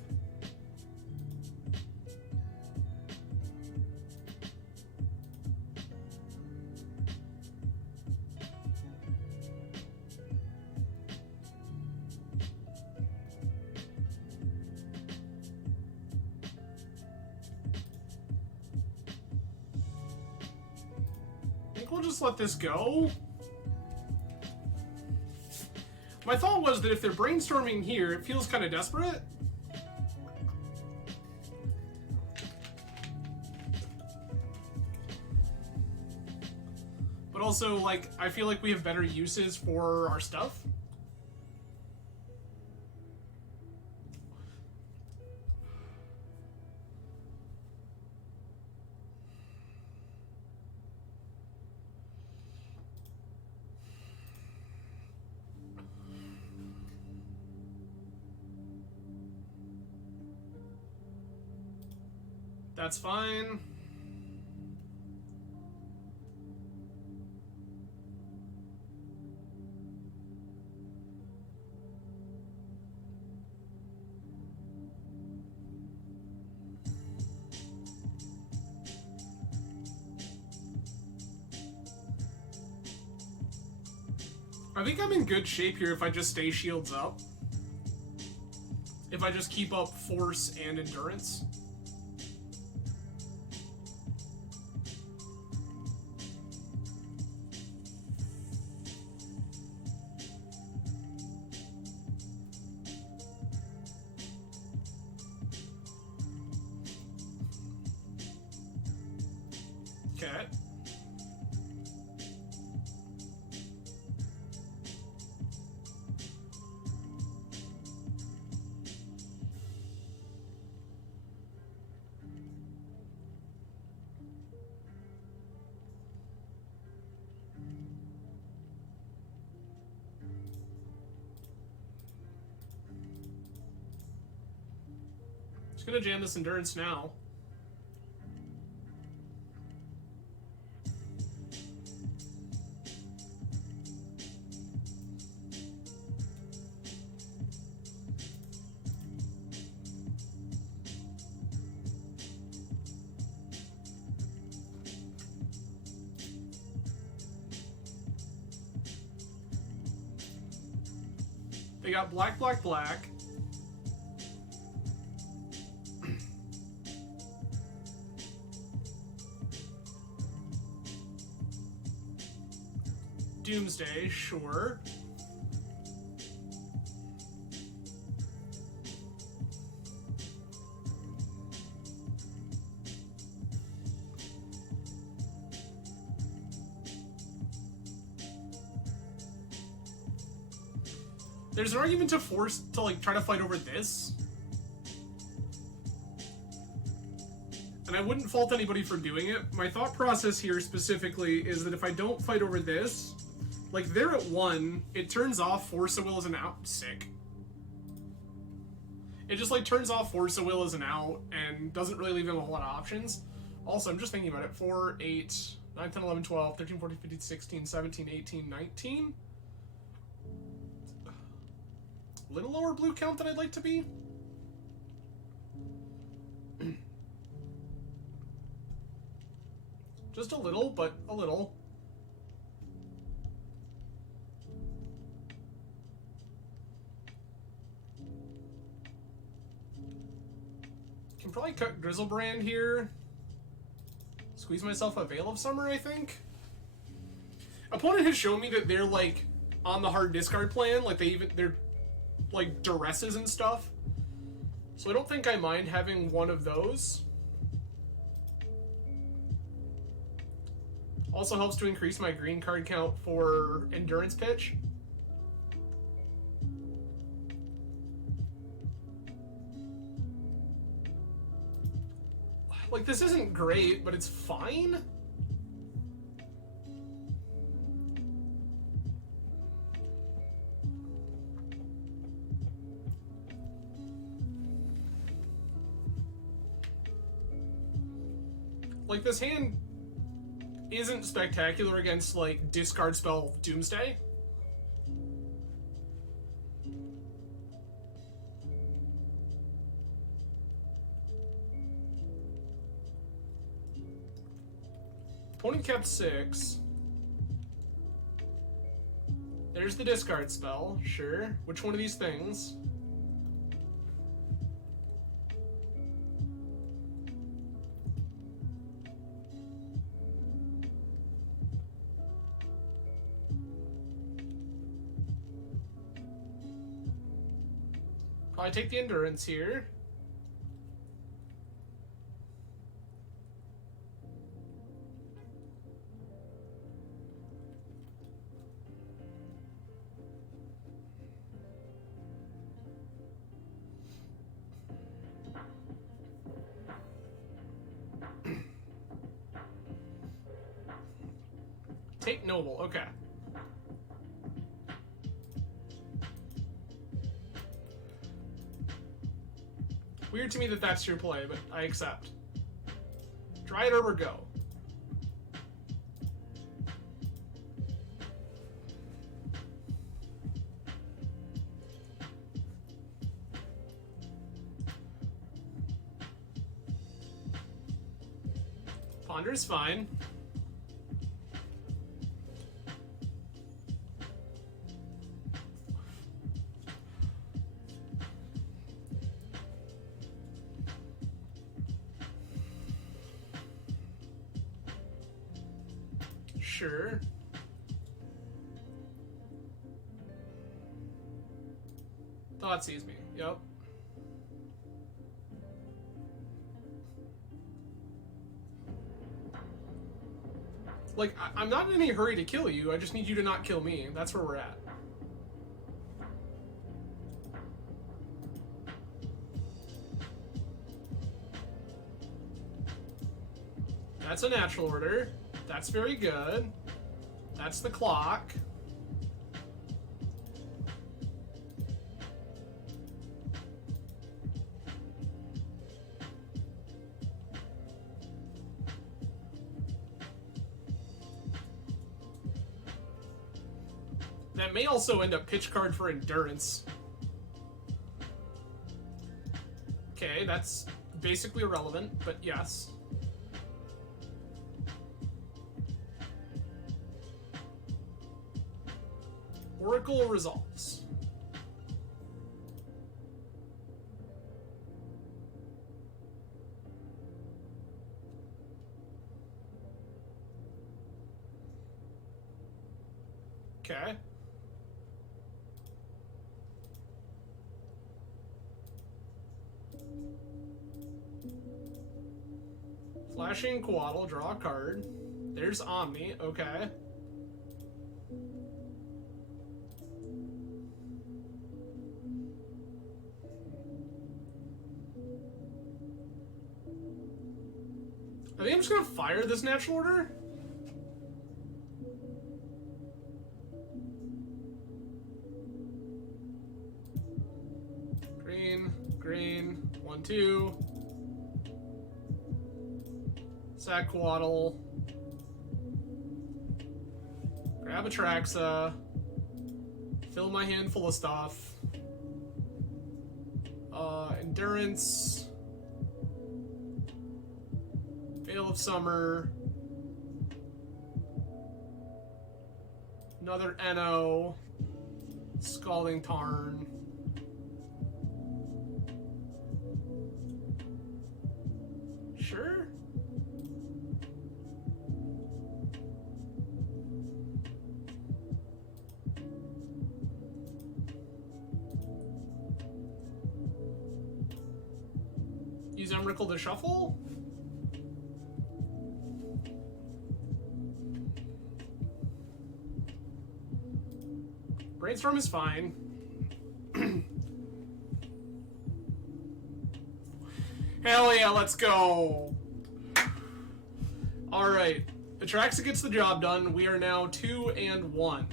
I think we'll just let this go. My thought was that if they're brainstorming here, it feels kind of desperate. But also, like, I feel like we have better uses for our stuff. That's fine. I think I'm in good shape here if I just stay shields up. If I just keep up force and endurance. Okay. Just gonna jam this endurance now. They got black, black, black. Doomsday, sure. There's an argument to force to like try to fight over this. And I wouldn't fault anybody for doing it. My thought process here specifically is that if I don't fight over this, like they're at 1, it turns off Force of Will as an out. Sick. It just like turns off Force of Will as an out and doesn't really leave him a whole lot of options. Also, I'm just thinking about it. 4, 8, 9, 10, 11, 12, 13, 14, 15, 16, 17, 18, 19. A little lower blue count than I'd like to be. Just a little, but a little. Can probably cut Grizzlebrand here. Squeeze myself a Veil of Summer, I think. Opponent has shown me that they're like on the hard discard plan, like they're like duresses and stuff. So I don't think I mind having one of those. Also helps to increase my green card count for Endurance Pitch. Like, this isn't great, but it's fine. Like, this hand isn't spectacular against, like, discard spell Doomsday. Opponent kept 6. There's the discard spell, sure. Which one of these things? Probably take the endurance here. Take Noble, okay. Weird to me that that's your play, but I accept. Dryad Arbor, go. Ponder's fine. Sure. Thought sees me. Yep. Like, I'm not in any hurry to kill you. I just need you to not kill me. That's where we're at. That's a natural order. That's very good. That's the clock. That may also end up pitch card for endurance. Okay, that's basically irrelevant, but yes. Oracle resolves. Okay. Flashing Quaddle, draw a card. There's Omni, okay. I think I'm just gonna fire this natural order. Green, green, 1/2. Sack Quaddle. Grab Atraxa. Fill my hand full of stuff. Endurance. Veil of Summer. Another NO. Scalding Tarn. Sure. Use Emrakul to shuffle? Brainstorm is fine. Hell yeah, let's go! Alright, Atraxa gets the job done. We are now 2-1.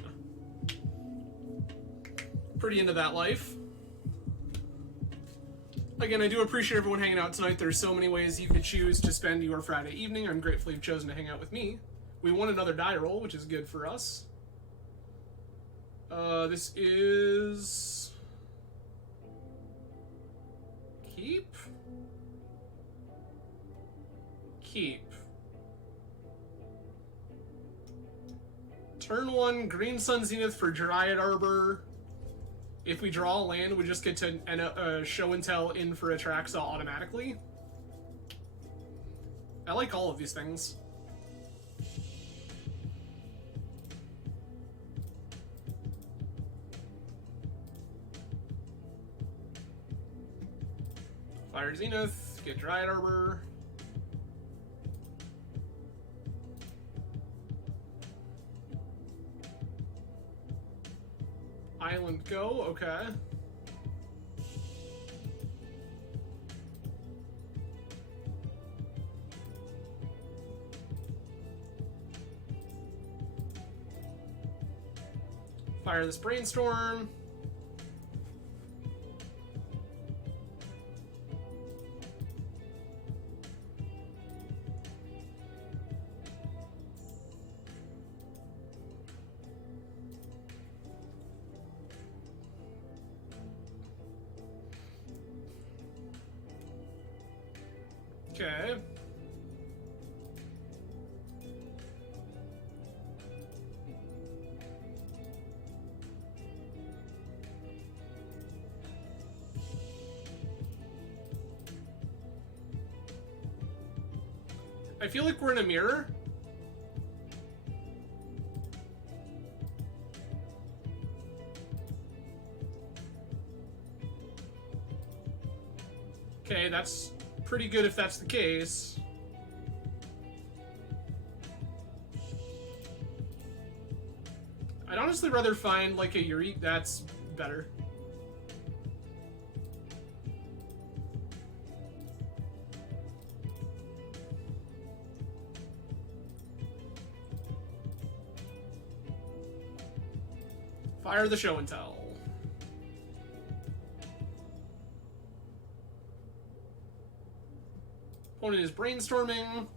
Pretty into that life. Again, I do appreciate everyone hanging out tonight. There's so many ways you could choose to spend your Friday evening. I'm grateful you've chosen to hang out with me. We won another die roll, which is good for us. This is... Keep? Keep. Turn 1, Green Sun Zenith for Dryad Arbor. If we draw a land, we just get to show and tell in for Atraxa automatically. I like all of these things. Fire Zenith, get Dryad Arbor. Island go, okay. Fire this Brainstorm. Okay. I feel like we're in a mirror. Okay, that's pretty good if that's the case. I'd honestly rather find like a Eureka. That's better. Fire the show and tell. Opponent is brainstorming.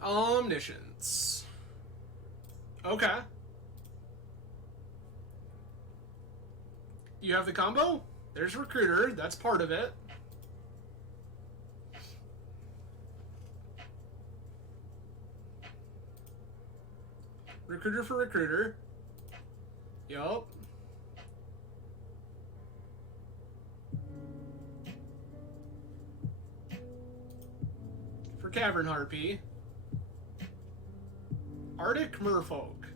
Omniscience. Okay. You have the combo? There's Recruiter. That's part of it. Recruiter for Recruiter. Yup. For Cavern Harpy. Arctic Merfolk.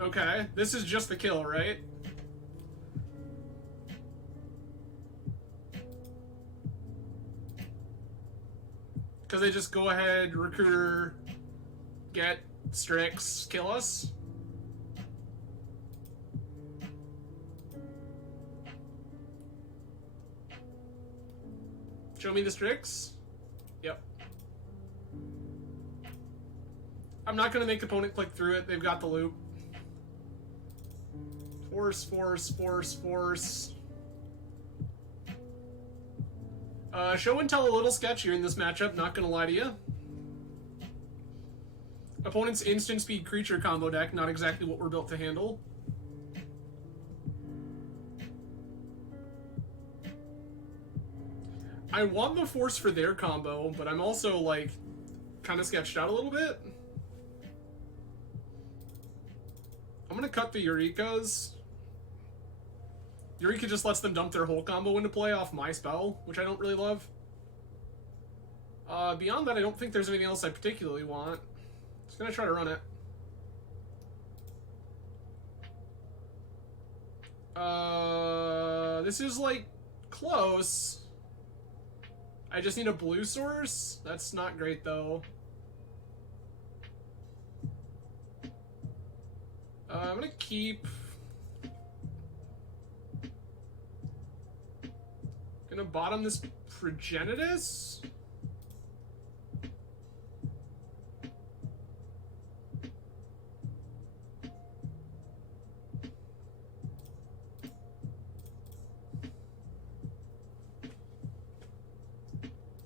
Okay, this is just the kill, right? Because they just go ahead, Recruiter, get Strix, kill us? Show me the Strix? Yep. I'm not going to make the opponent click through it. They've got the loop. Force, force, force, force. Show and tell a little sketchier in this matchup, not gonna lie to you. Opponent's instant speed creature combo deck, not exactly what we're built to handle. I want the force for their combo, but I'm also, like, kind of sketched out a little bit. I'm gonna cut the Eurekas. Eureka just lets them dump their whole combo into play off my spell, which I don't really love. Beyond that, I don't think there's anything else I particularly want. Just gonna try to run it. This is, like, close. I just need a blue source? That's not great, though. I'm gonna keep... Gonna bottom this Progenitus?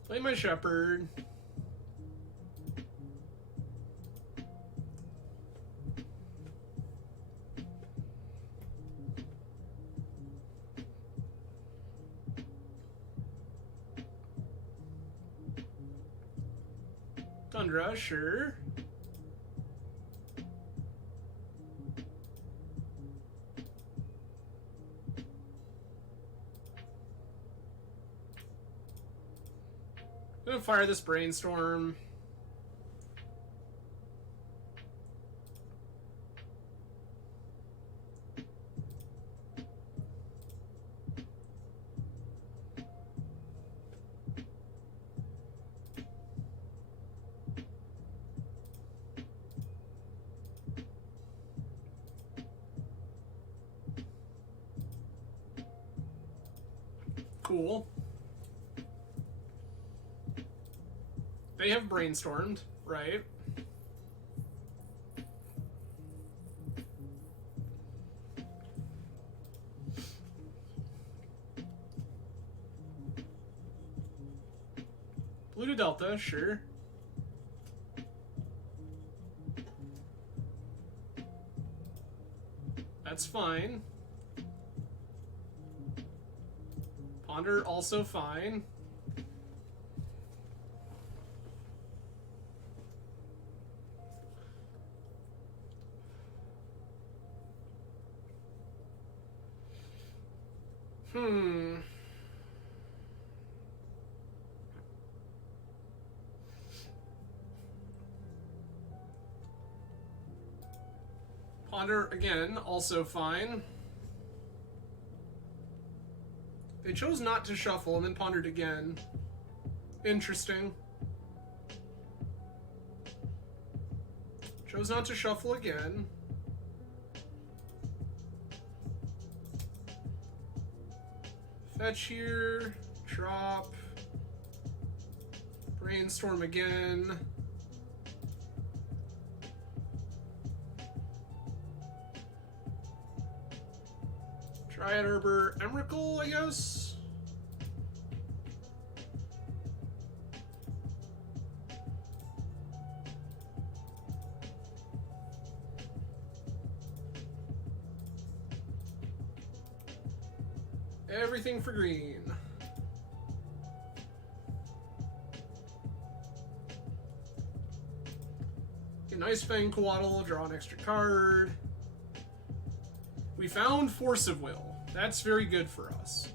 Play my Shepherd. Tundra, sure. I'm gonna fire this Brainstorm. Cool. They have brainstormed, right? Blue to Delta, sure. That's fine. Ponder, also fine. Ponder, again, also fine. They chose not to shuffle and then pondered again. Interesting. Chose not to shuffle again. Fetch here. Drop. Brainstorm again. Dryad Arbor, Emrakul, I guess? Everything for green. Okay, nice Fang Coatl, draw an extra card. We found Force of Will. That's very good for us.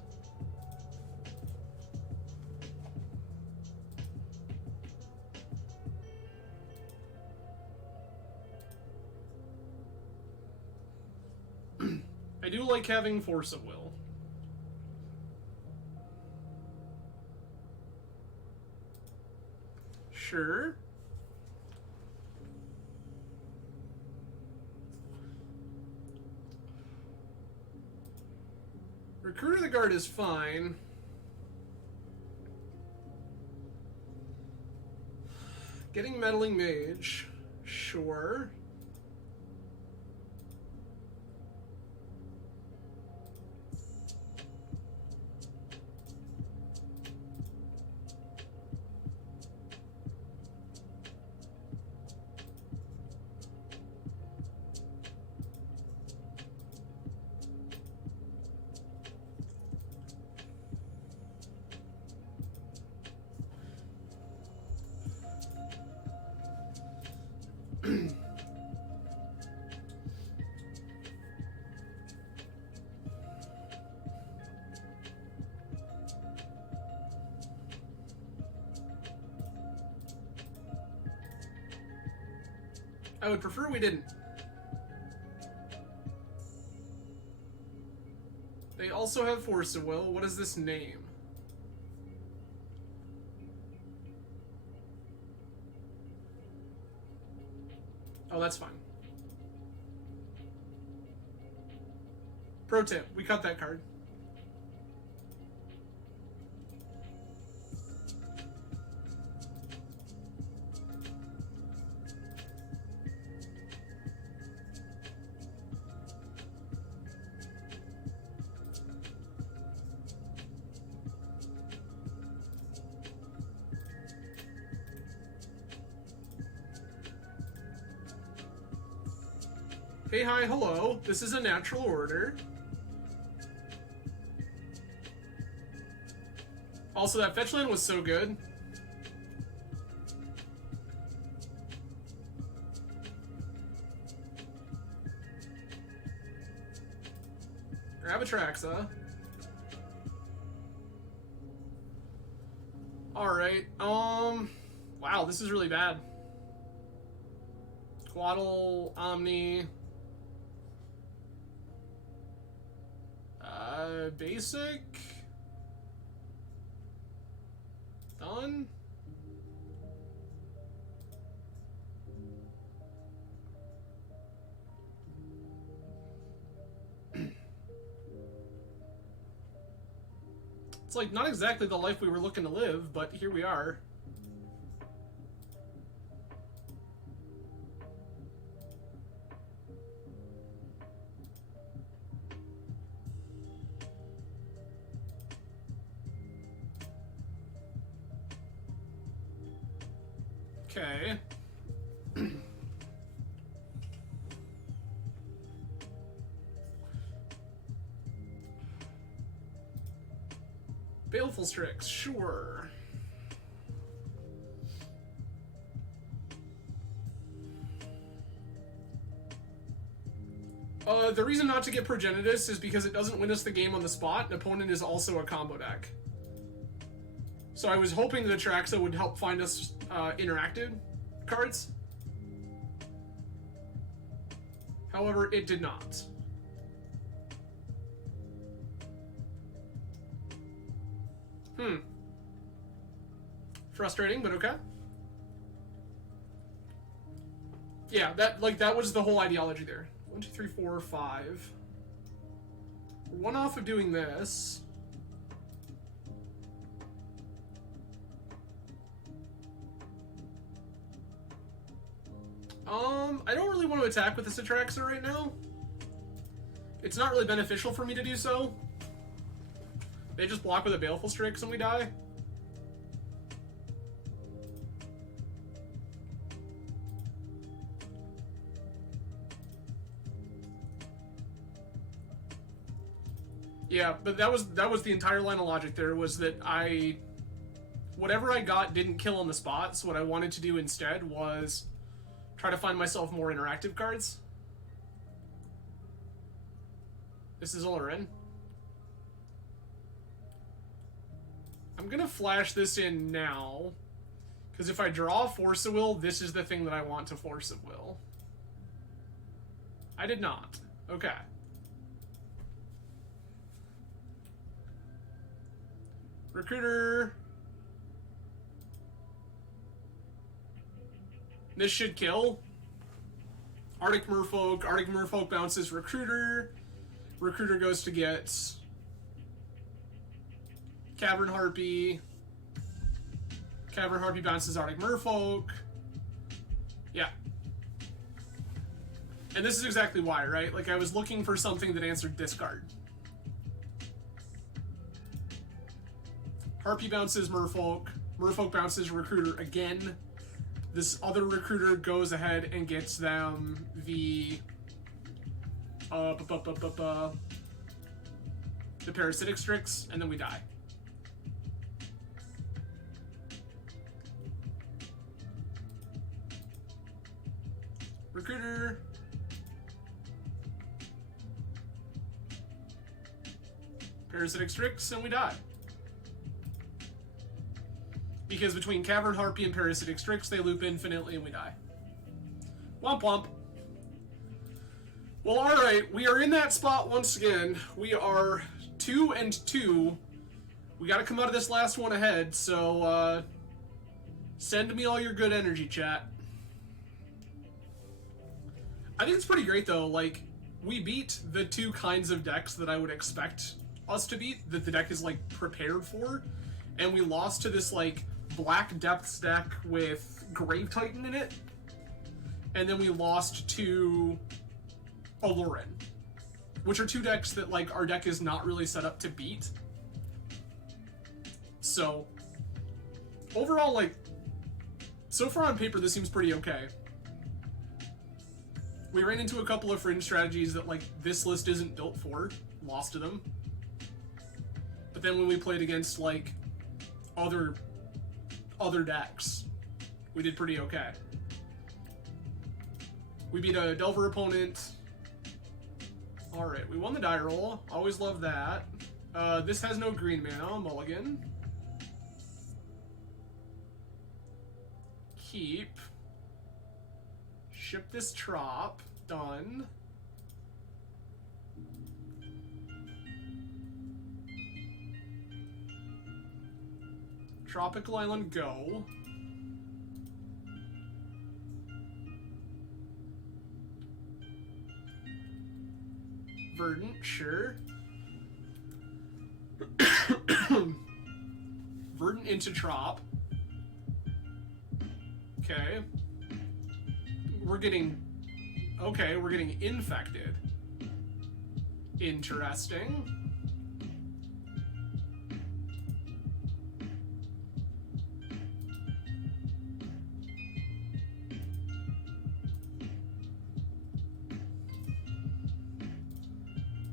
I do like having Force of Will. Sure. Recruiter the Guard is fine. Getting Meddling Mage. Sure. I would prefer we didn't. They also have Force of Will. What is this name? Oh, that's fine. Pro tip, we cut that card. Hey, hi, hello. This is a natural order. Also, that fetch land was so good. Grab Atraxa. Alright, wow, this is really bad. Coatl, Omni. Basic. Done. It's like not exactly the life we were looking to live, but here we are. Okay. Baleful Strix, sure. The reason not to get Progenitus is because it doesn't win us the game on the spot. An opponent is also a combo deck. So I was hoping that Atraxa would help find us interactive cards. However, it did not. Frustrating, but okay. Yeah, that was the whole ideology there. 1, 2, 3, 4, 5. We're one off of doing this. I don't really want to attack with this Atraxa right now. It's not really beneficial for me to do so. They just block with a Baleful Strix and we die. Yeah, but that was the entire line of logic there, was that whatever I got didn't kill on the spot, so what I wanted to do instead was try to find myself more interactive cards. This is Olorin. I'm gonna flash this in now, because if I draw Force of Will, this is the thing that I want to Force of Will. I did not. Okay. Recruiter. This should kill. Arctic Merfolk. Arctic Merfolk bounces Recruiter. Recruiter goes to get Cavern Harpy. Cavern Harpy bounces Arctic Merfolk. Yeah. And this is exactly why, right? Like, I was looking for something that answered this card. Harpy bounces Merfolk. Merfolk bounces Recruiter again. This other Recruiter goes ahead and gets them the Parasitic Strix, and then we die. Recruiter. Parasitic Strix, and we die. Because between Cavern Harpy and Parasitic Strix, they loop infinitely and we die. Womp womp. Well, alright, we are in that spot once again. We are 2-2. We gotta come out of this last one ahead, so, send me all your good energy, chat. I think it's pretty great, though. Like, we beat the two kinds of decks that I would expect us to beat, that the deck is, like, prepared for, and we lost to this, like, Black Depths deck with Grave Titan in it, and then we lost to Olorin, which are two decks that, like, our deck is not really set up to beat. So, overall, like, so far on paper, this seems pretty okay. We ran into a couple of fringe strategies that, like, this list isn't built for, lost to them. But then when we played against, like, other decks, we did pretty okay. We beat a Delver opponent. Alright, we won the die roll. Always love that. This has no green mana. Mulligan. Keep. Ship this Trop. Done. Tropical Island, go. Verdant, sure. Verdant into Trop. Okay. We're getting infected. Interesting.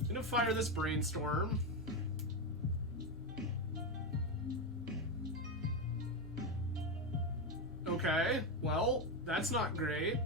Gonna fire this Brainstorm. Okay, well, that's not great.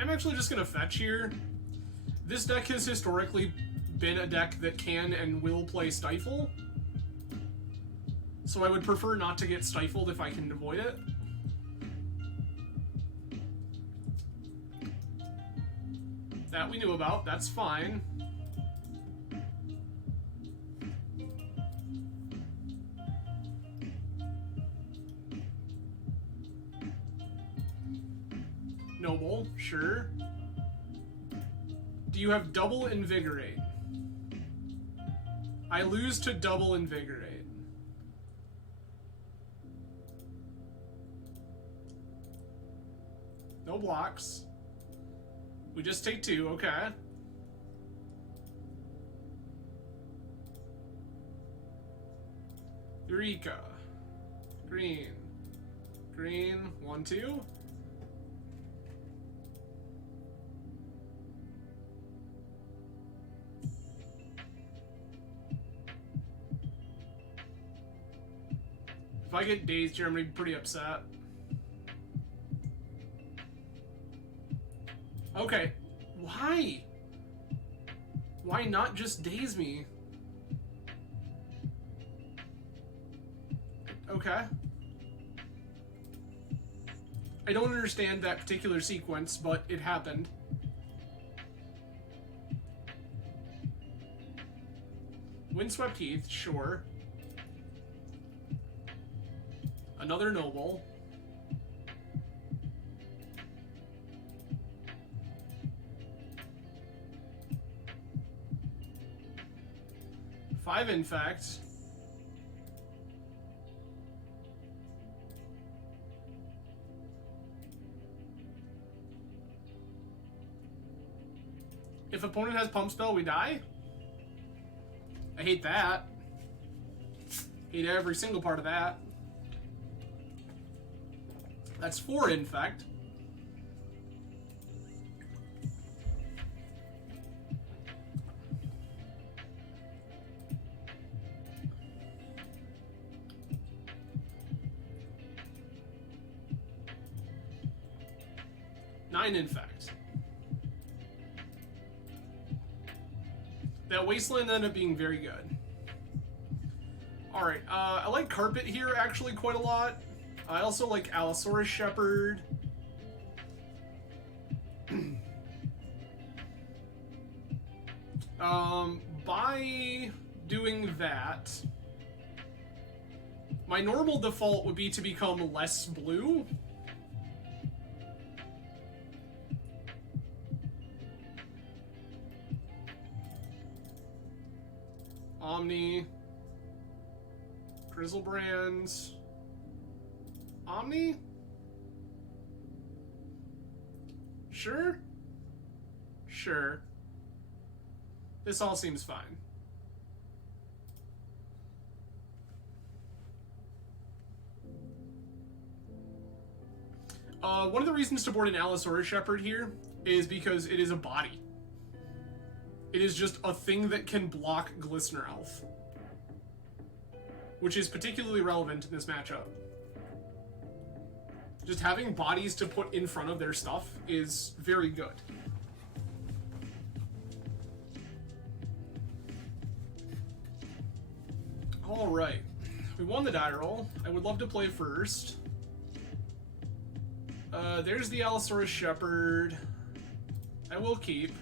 I'm actually just going to fetch here. This deck has historically been a deck that can and will play Stifle. So I would prefer not to get Stifled if I can avoid it. That we knew about, that's fine. Noble, sure. Do you have double Invigorate? I lose to double Invigorate. No blocks. We just take 2, okay. Eureka. Green. Green, 1, 2. If I get dazed here, I'm gonna be pretty upset. Okay, why? Why not just daze me? Okay. I don't understand that particular sequence, but it happened. Windswept Heath, sure. Another Noble. Five Infect. If opponent has Pump Spell, we die? I hate that. Hate every single part of that. That's 4 Infect. Nine Infect. That Wasteland ended up being very good. Alright, I like Carpet here actually quite a lot. I also like Allosaurus Shepherd. By doing that, my normal default would be to become less blue. Omni. Grizzlebrand. Omni? Sure? Sure. This all seems fine. One of the reasons to board an Allosaurus Shepherd here is because it is a body. It is just a thing that can block Glistener Elf, which is particularly relevant in this matchup. Just having bodies to put in front of their stuff is very good. Alright. We won the die roll. I would love to play first. There's the Allosaurus Shepherd. I will keep.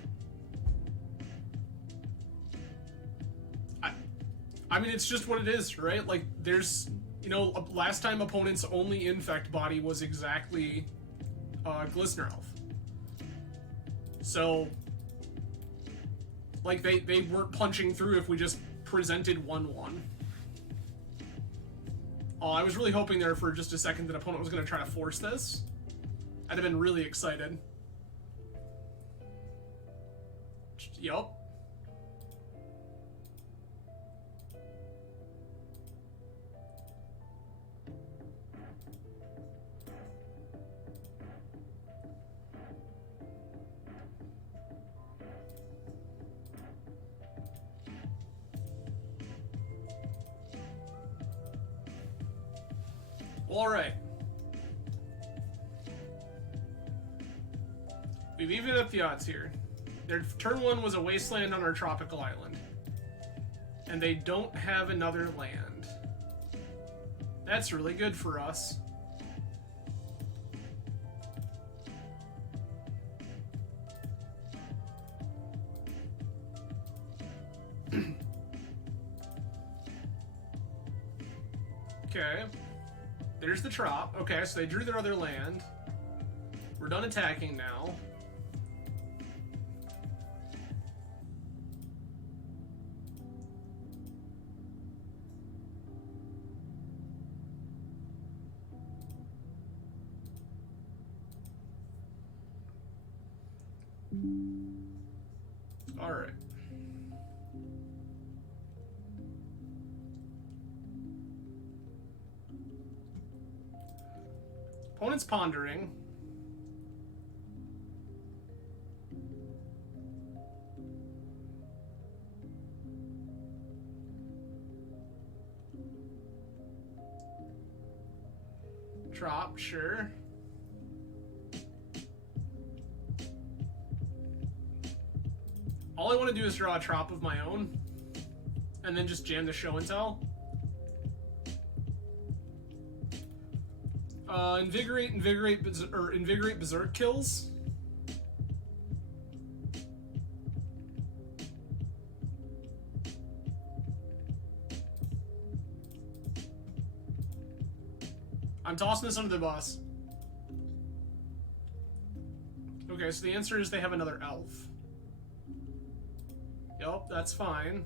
I mean, it's just what it is, right? Like, there's... You know, last time opponent's only Infect body was exactly Glistener Elf. So, like, they weren't punching through if we just presented 1-1. Oh, I was really hoping there for just a second that opponent was going to try to force this. I'd have been really excited. Yup. All right. We've evened up the odds here. Their turn 1 was a wasteland on our tropical island. And they don't have another land. That's really good for us. Okay. There's the trop. Okay, so they drew their other land. We're done attacking now. All right. Opponent's pondering. Trop, sure. All I want to do is draw a trop of my own, and then just jam the show and tell. Invigorate Berserk kills. I'm tossing this under the bus. Okay, so the answer is they have another elf. Yup, that's fine.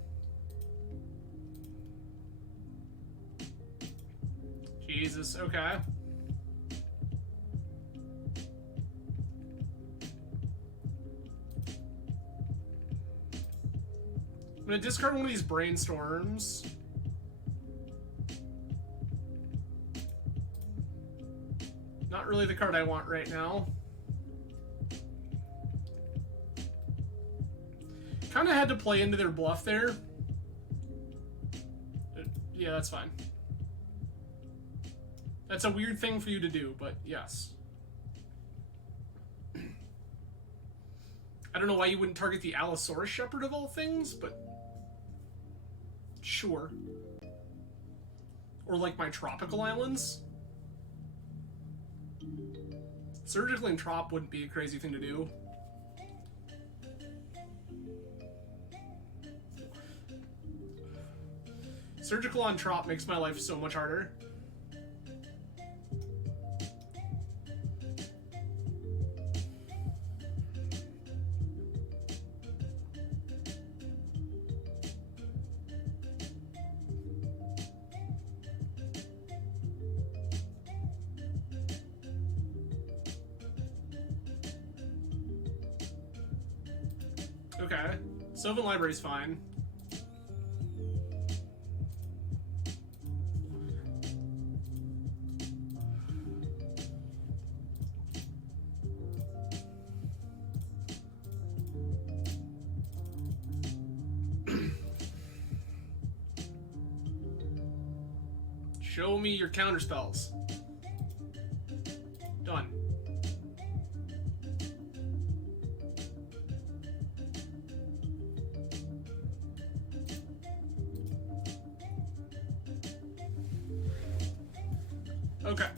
Jesus, okay. I'm gonna discard one of these brainstorms. Not really the card I want right now. Kind of had to play into their bluff there. Yeah, that's fine. That's a weird thing for you to do, but yes. I don't know why you wouldn't target the Allosaurus Shepherd of all things, but sure. Or like my tropical islands. Surgical and Trop wouldn't be a crazy thing to do. Surgical on Trop makes my life so much harder. Okay, Sylvan Library's fine. Show me your counterspells. Done. Okay.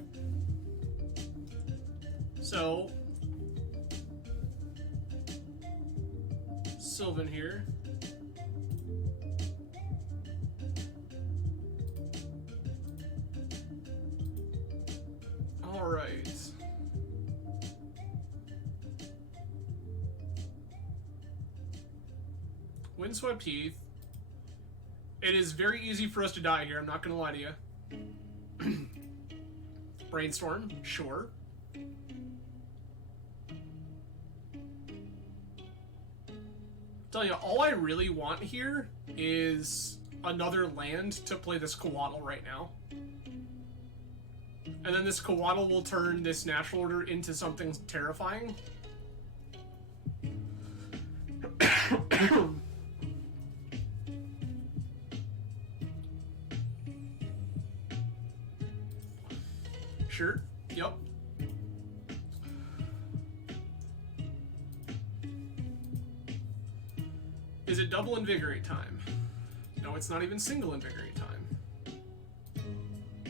So, Sylvan here. All right. Windswept Heath. It is very easy for us to die here, I'm not going to lie to you. Brainstorm, sure. Tell you, all I really want here is another land to play this Coatl right now. And then this Coatl will turn this natural order into something terrifying. Sure. Yep. Is it double invigorate time? No, it's not even single invigorate time.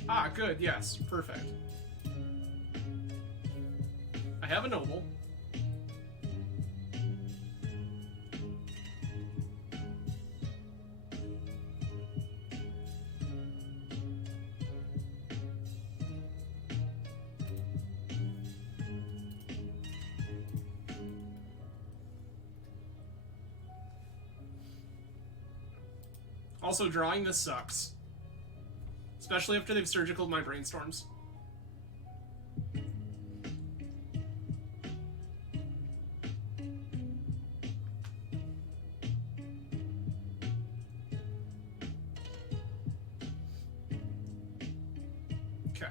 Ah, good, yes, perfect. I have a noble. Also, drawing this sucks. Especially after they've surgicaled my brainstorms. Okay.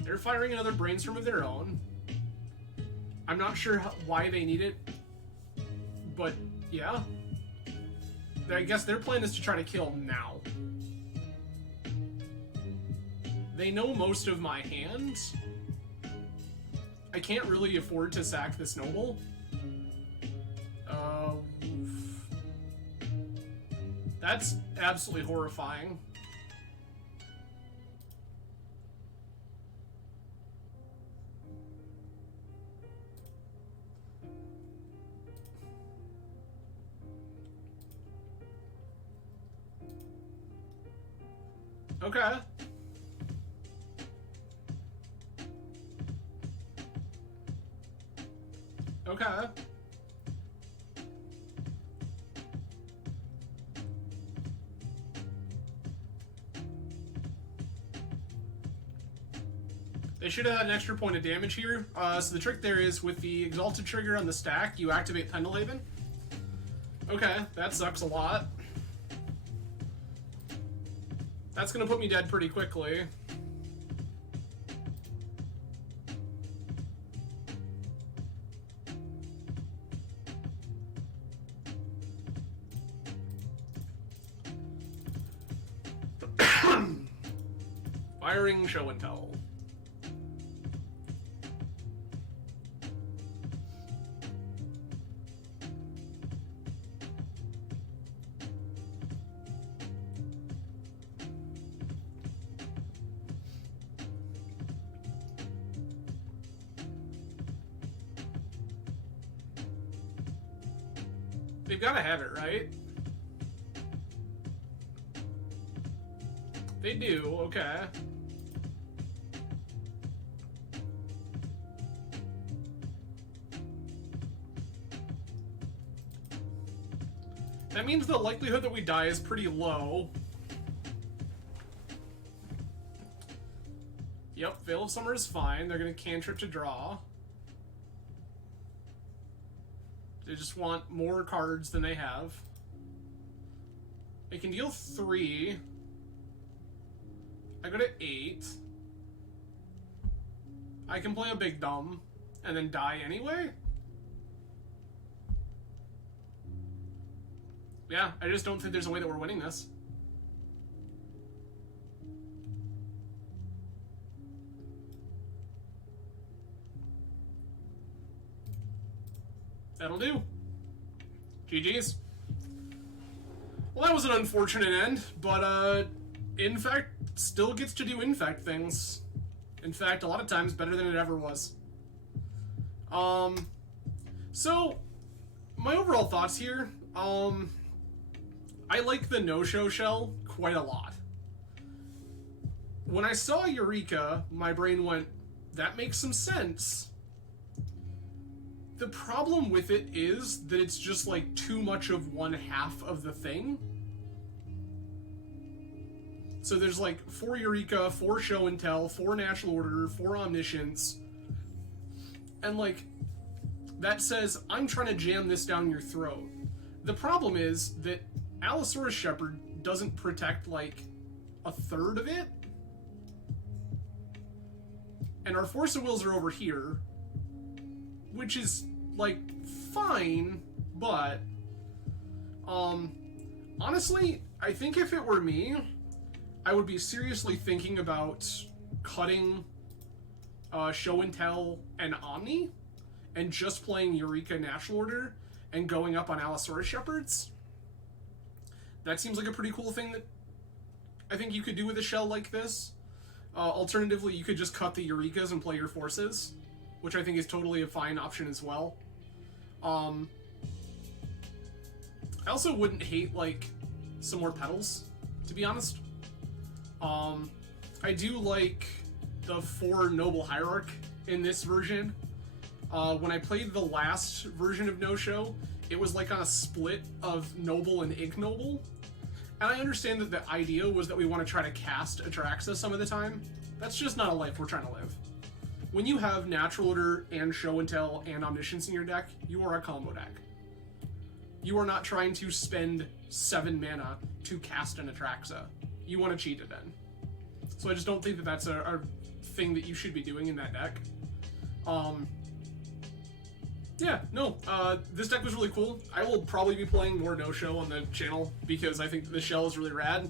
They're firing another brainstorm of their own. I'm not sure why they need it, but yeah. I guess their plan is to try to kill now. They know most of my hands. I can't really afford to sack this noble. Oof. That's absolutely horrifying. Okay. Okay. They should have had an extra point of damage here. So the trick there is with the Exalted trigger on the stack, you activate Pendelhaven. Okay, that sucks a lot. That's gonna put me dead pretty quickly. Firing show and tell. They've got to have it, right? They do, okay. That means the likelihood that we die is pretty low. Yep, Veil of Summer is fine. They're gonna cantrip to draw. They just want more cards than they have. They can deal 3. I go to 8. I can play a big dumb and then die anyway? Yeah, I just don't think there's a way that we're winning this. That'll do. GG's. Well, that was an unfortunate end, but, Infect still gets to do Infect things. In fact, a lot of times better than it ever was. So, my overall thoughts here, I like the NOShow shell quite a lot. When I saw Eureka, my brain went, that makes some sense. The problem with it is that it's just like too much of one half of the thing. So there's like 4 Eureka, 4 Show and Tell, 4 Natural Order, 4 Omniscience. And like, that says, I'm trying to jam this down your throat. The problem is that Allosaurus Shepherd doesn't protect, like, a third of it. And our Force of Wills are over here, which is, like, fine, but, honestly, I think if it were me, I would be seriously thinking about cutting Show and Tell and Omni, and just playing Eureka Natural Order, and going up on Allosaurus Shepherds. That seems like a pretty cool thing that I think you could do with a shell like this. Alternatively, you could just cut the Eurekas and play your forces, which I think is totally a fine option as well. I also wouldn't hate, like, some more petals, to be honest. I do like the 4 Noble Hierarch in this version. When I played the last version of NOShow, it was like on a split of Noble and Ignoble. And I understand that the idea was that we want to try to cast Atraxa some of the time. That's just not a life we're trying to live. When you have Natural Order and Show and Tell and Omniscience in your deck, you are a combo deck. You are not trying to spend 7 mana to cast an Atraxa. You want to cheat it then. So I just don't think that that's a thing that you should be doing in that deck. Yeah, no, this deck was really cool. I will probably be playing more NOShow on the channel because I think the shell is really rad.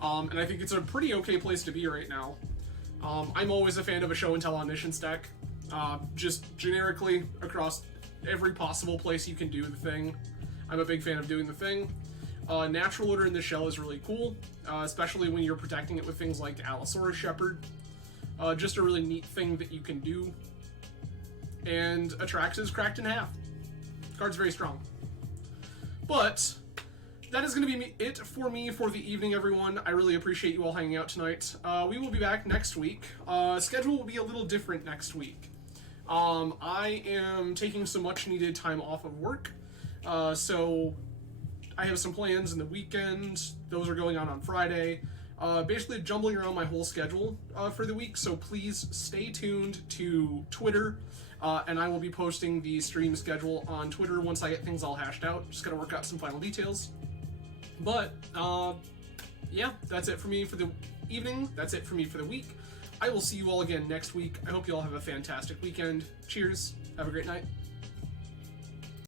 And I think it's a pretty okay place to be right now. I'm always a fan of a Show and Tell Omniscience deck. Just generically across every possible place you can do the thing. I'm a big fan of doing the thing. Natural Order in the shell is really cool, especially when you're protecting it with things like Allosaurus Shepherd. Just a really neat thing that you can do. And Atraxa is cracked in half. The card's very strong. But that is going to be it for me for the evening, everyone. I really appreciate you all hanging out tonight. We will be back next week. Schedule will be a little different next week. I am taking some much-needed time off of work, so I have some plans in the weekend. Those are going on Friday. Basically jumbling around my whole schedule for the week, so please stay tuned to Twitter, and I will be posting the stream schedule on Twitter once I get things all hashed out. Just gotta work out some final details. But, yeah, that's it for me for the evening. That's it for me for the week. I will see you all again next week. I hope you all have a fantastic weekend. Cheers. Have a great night.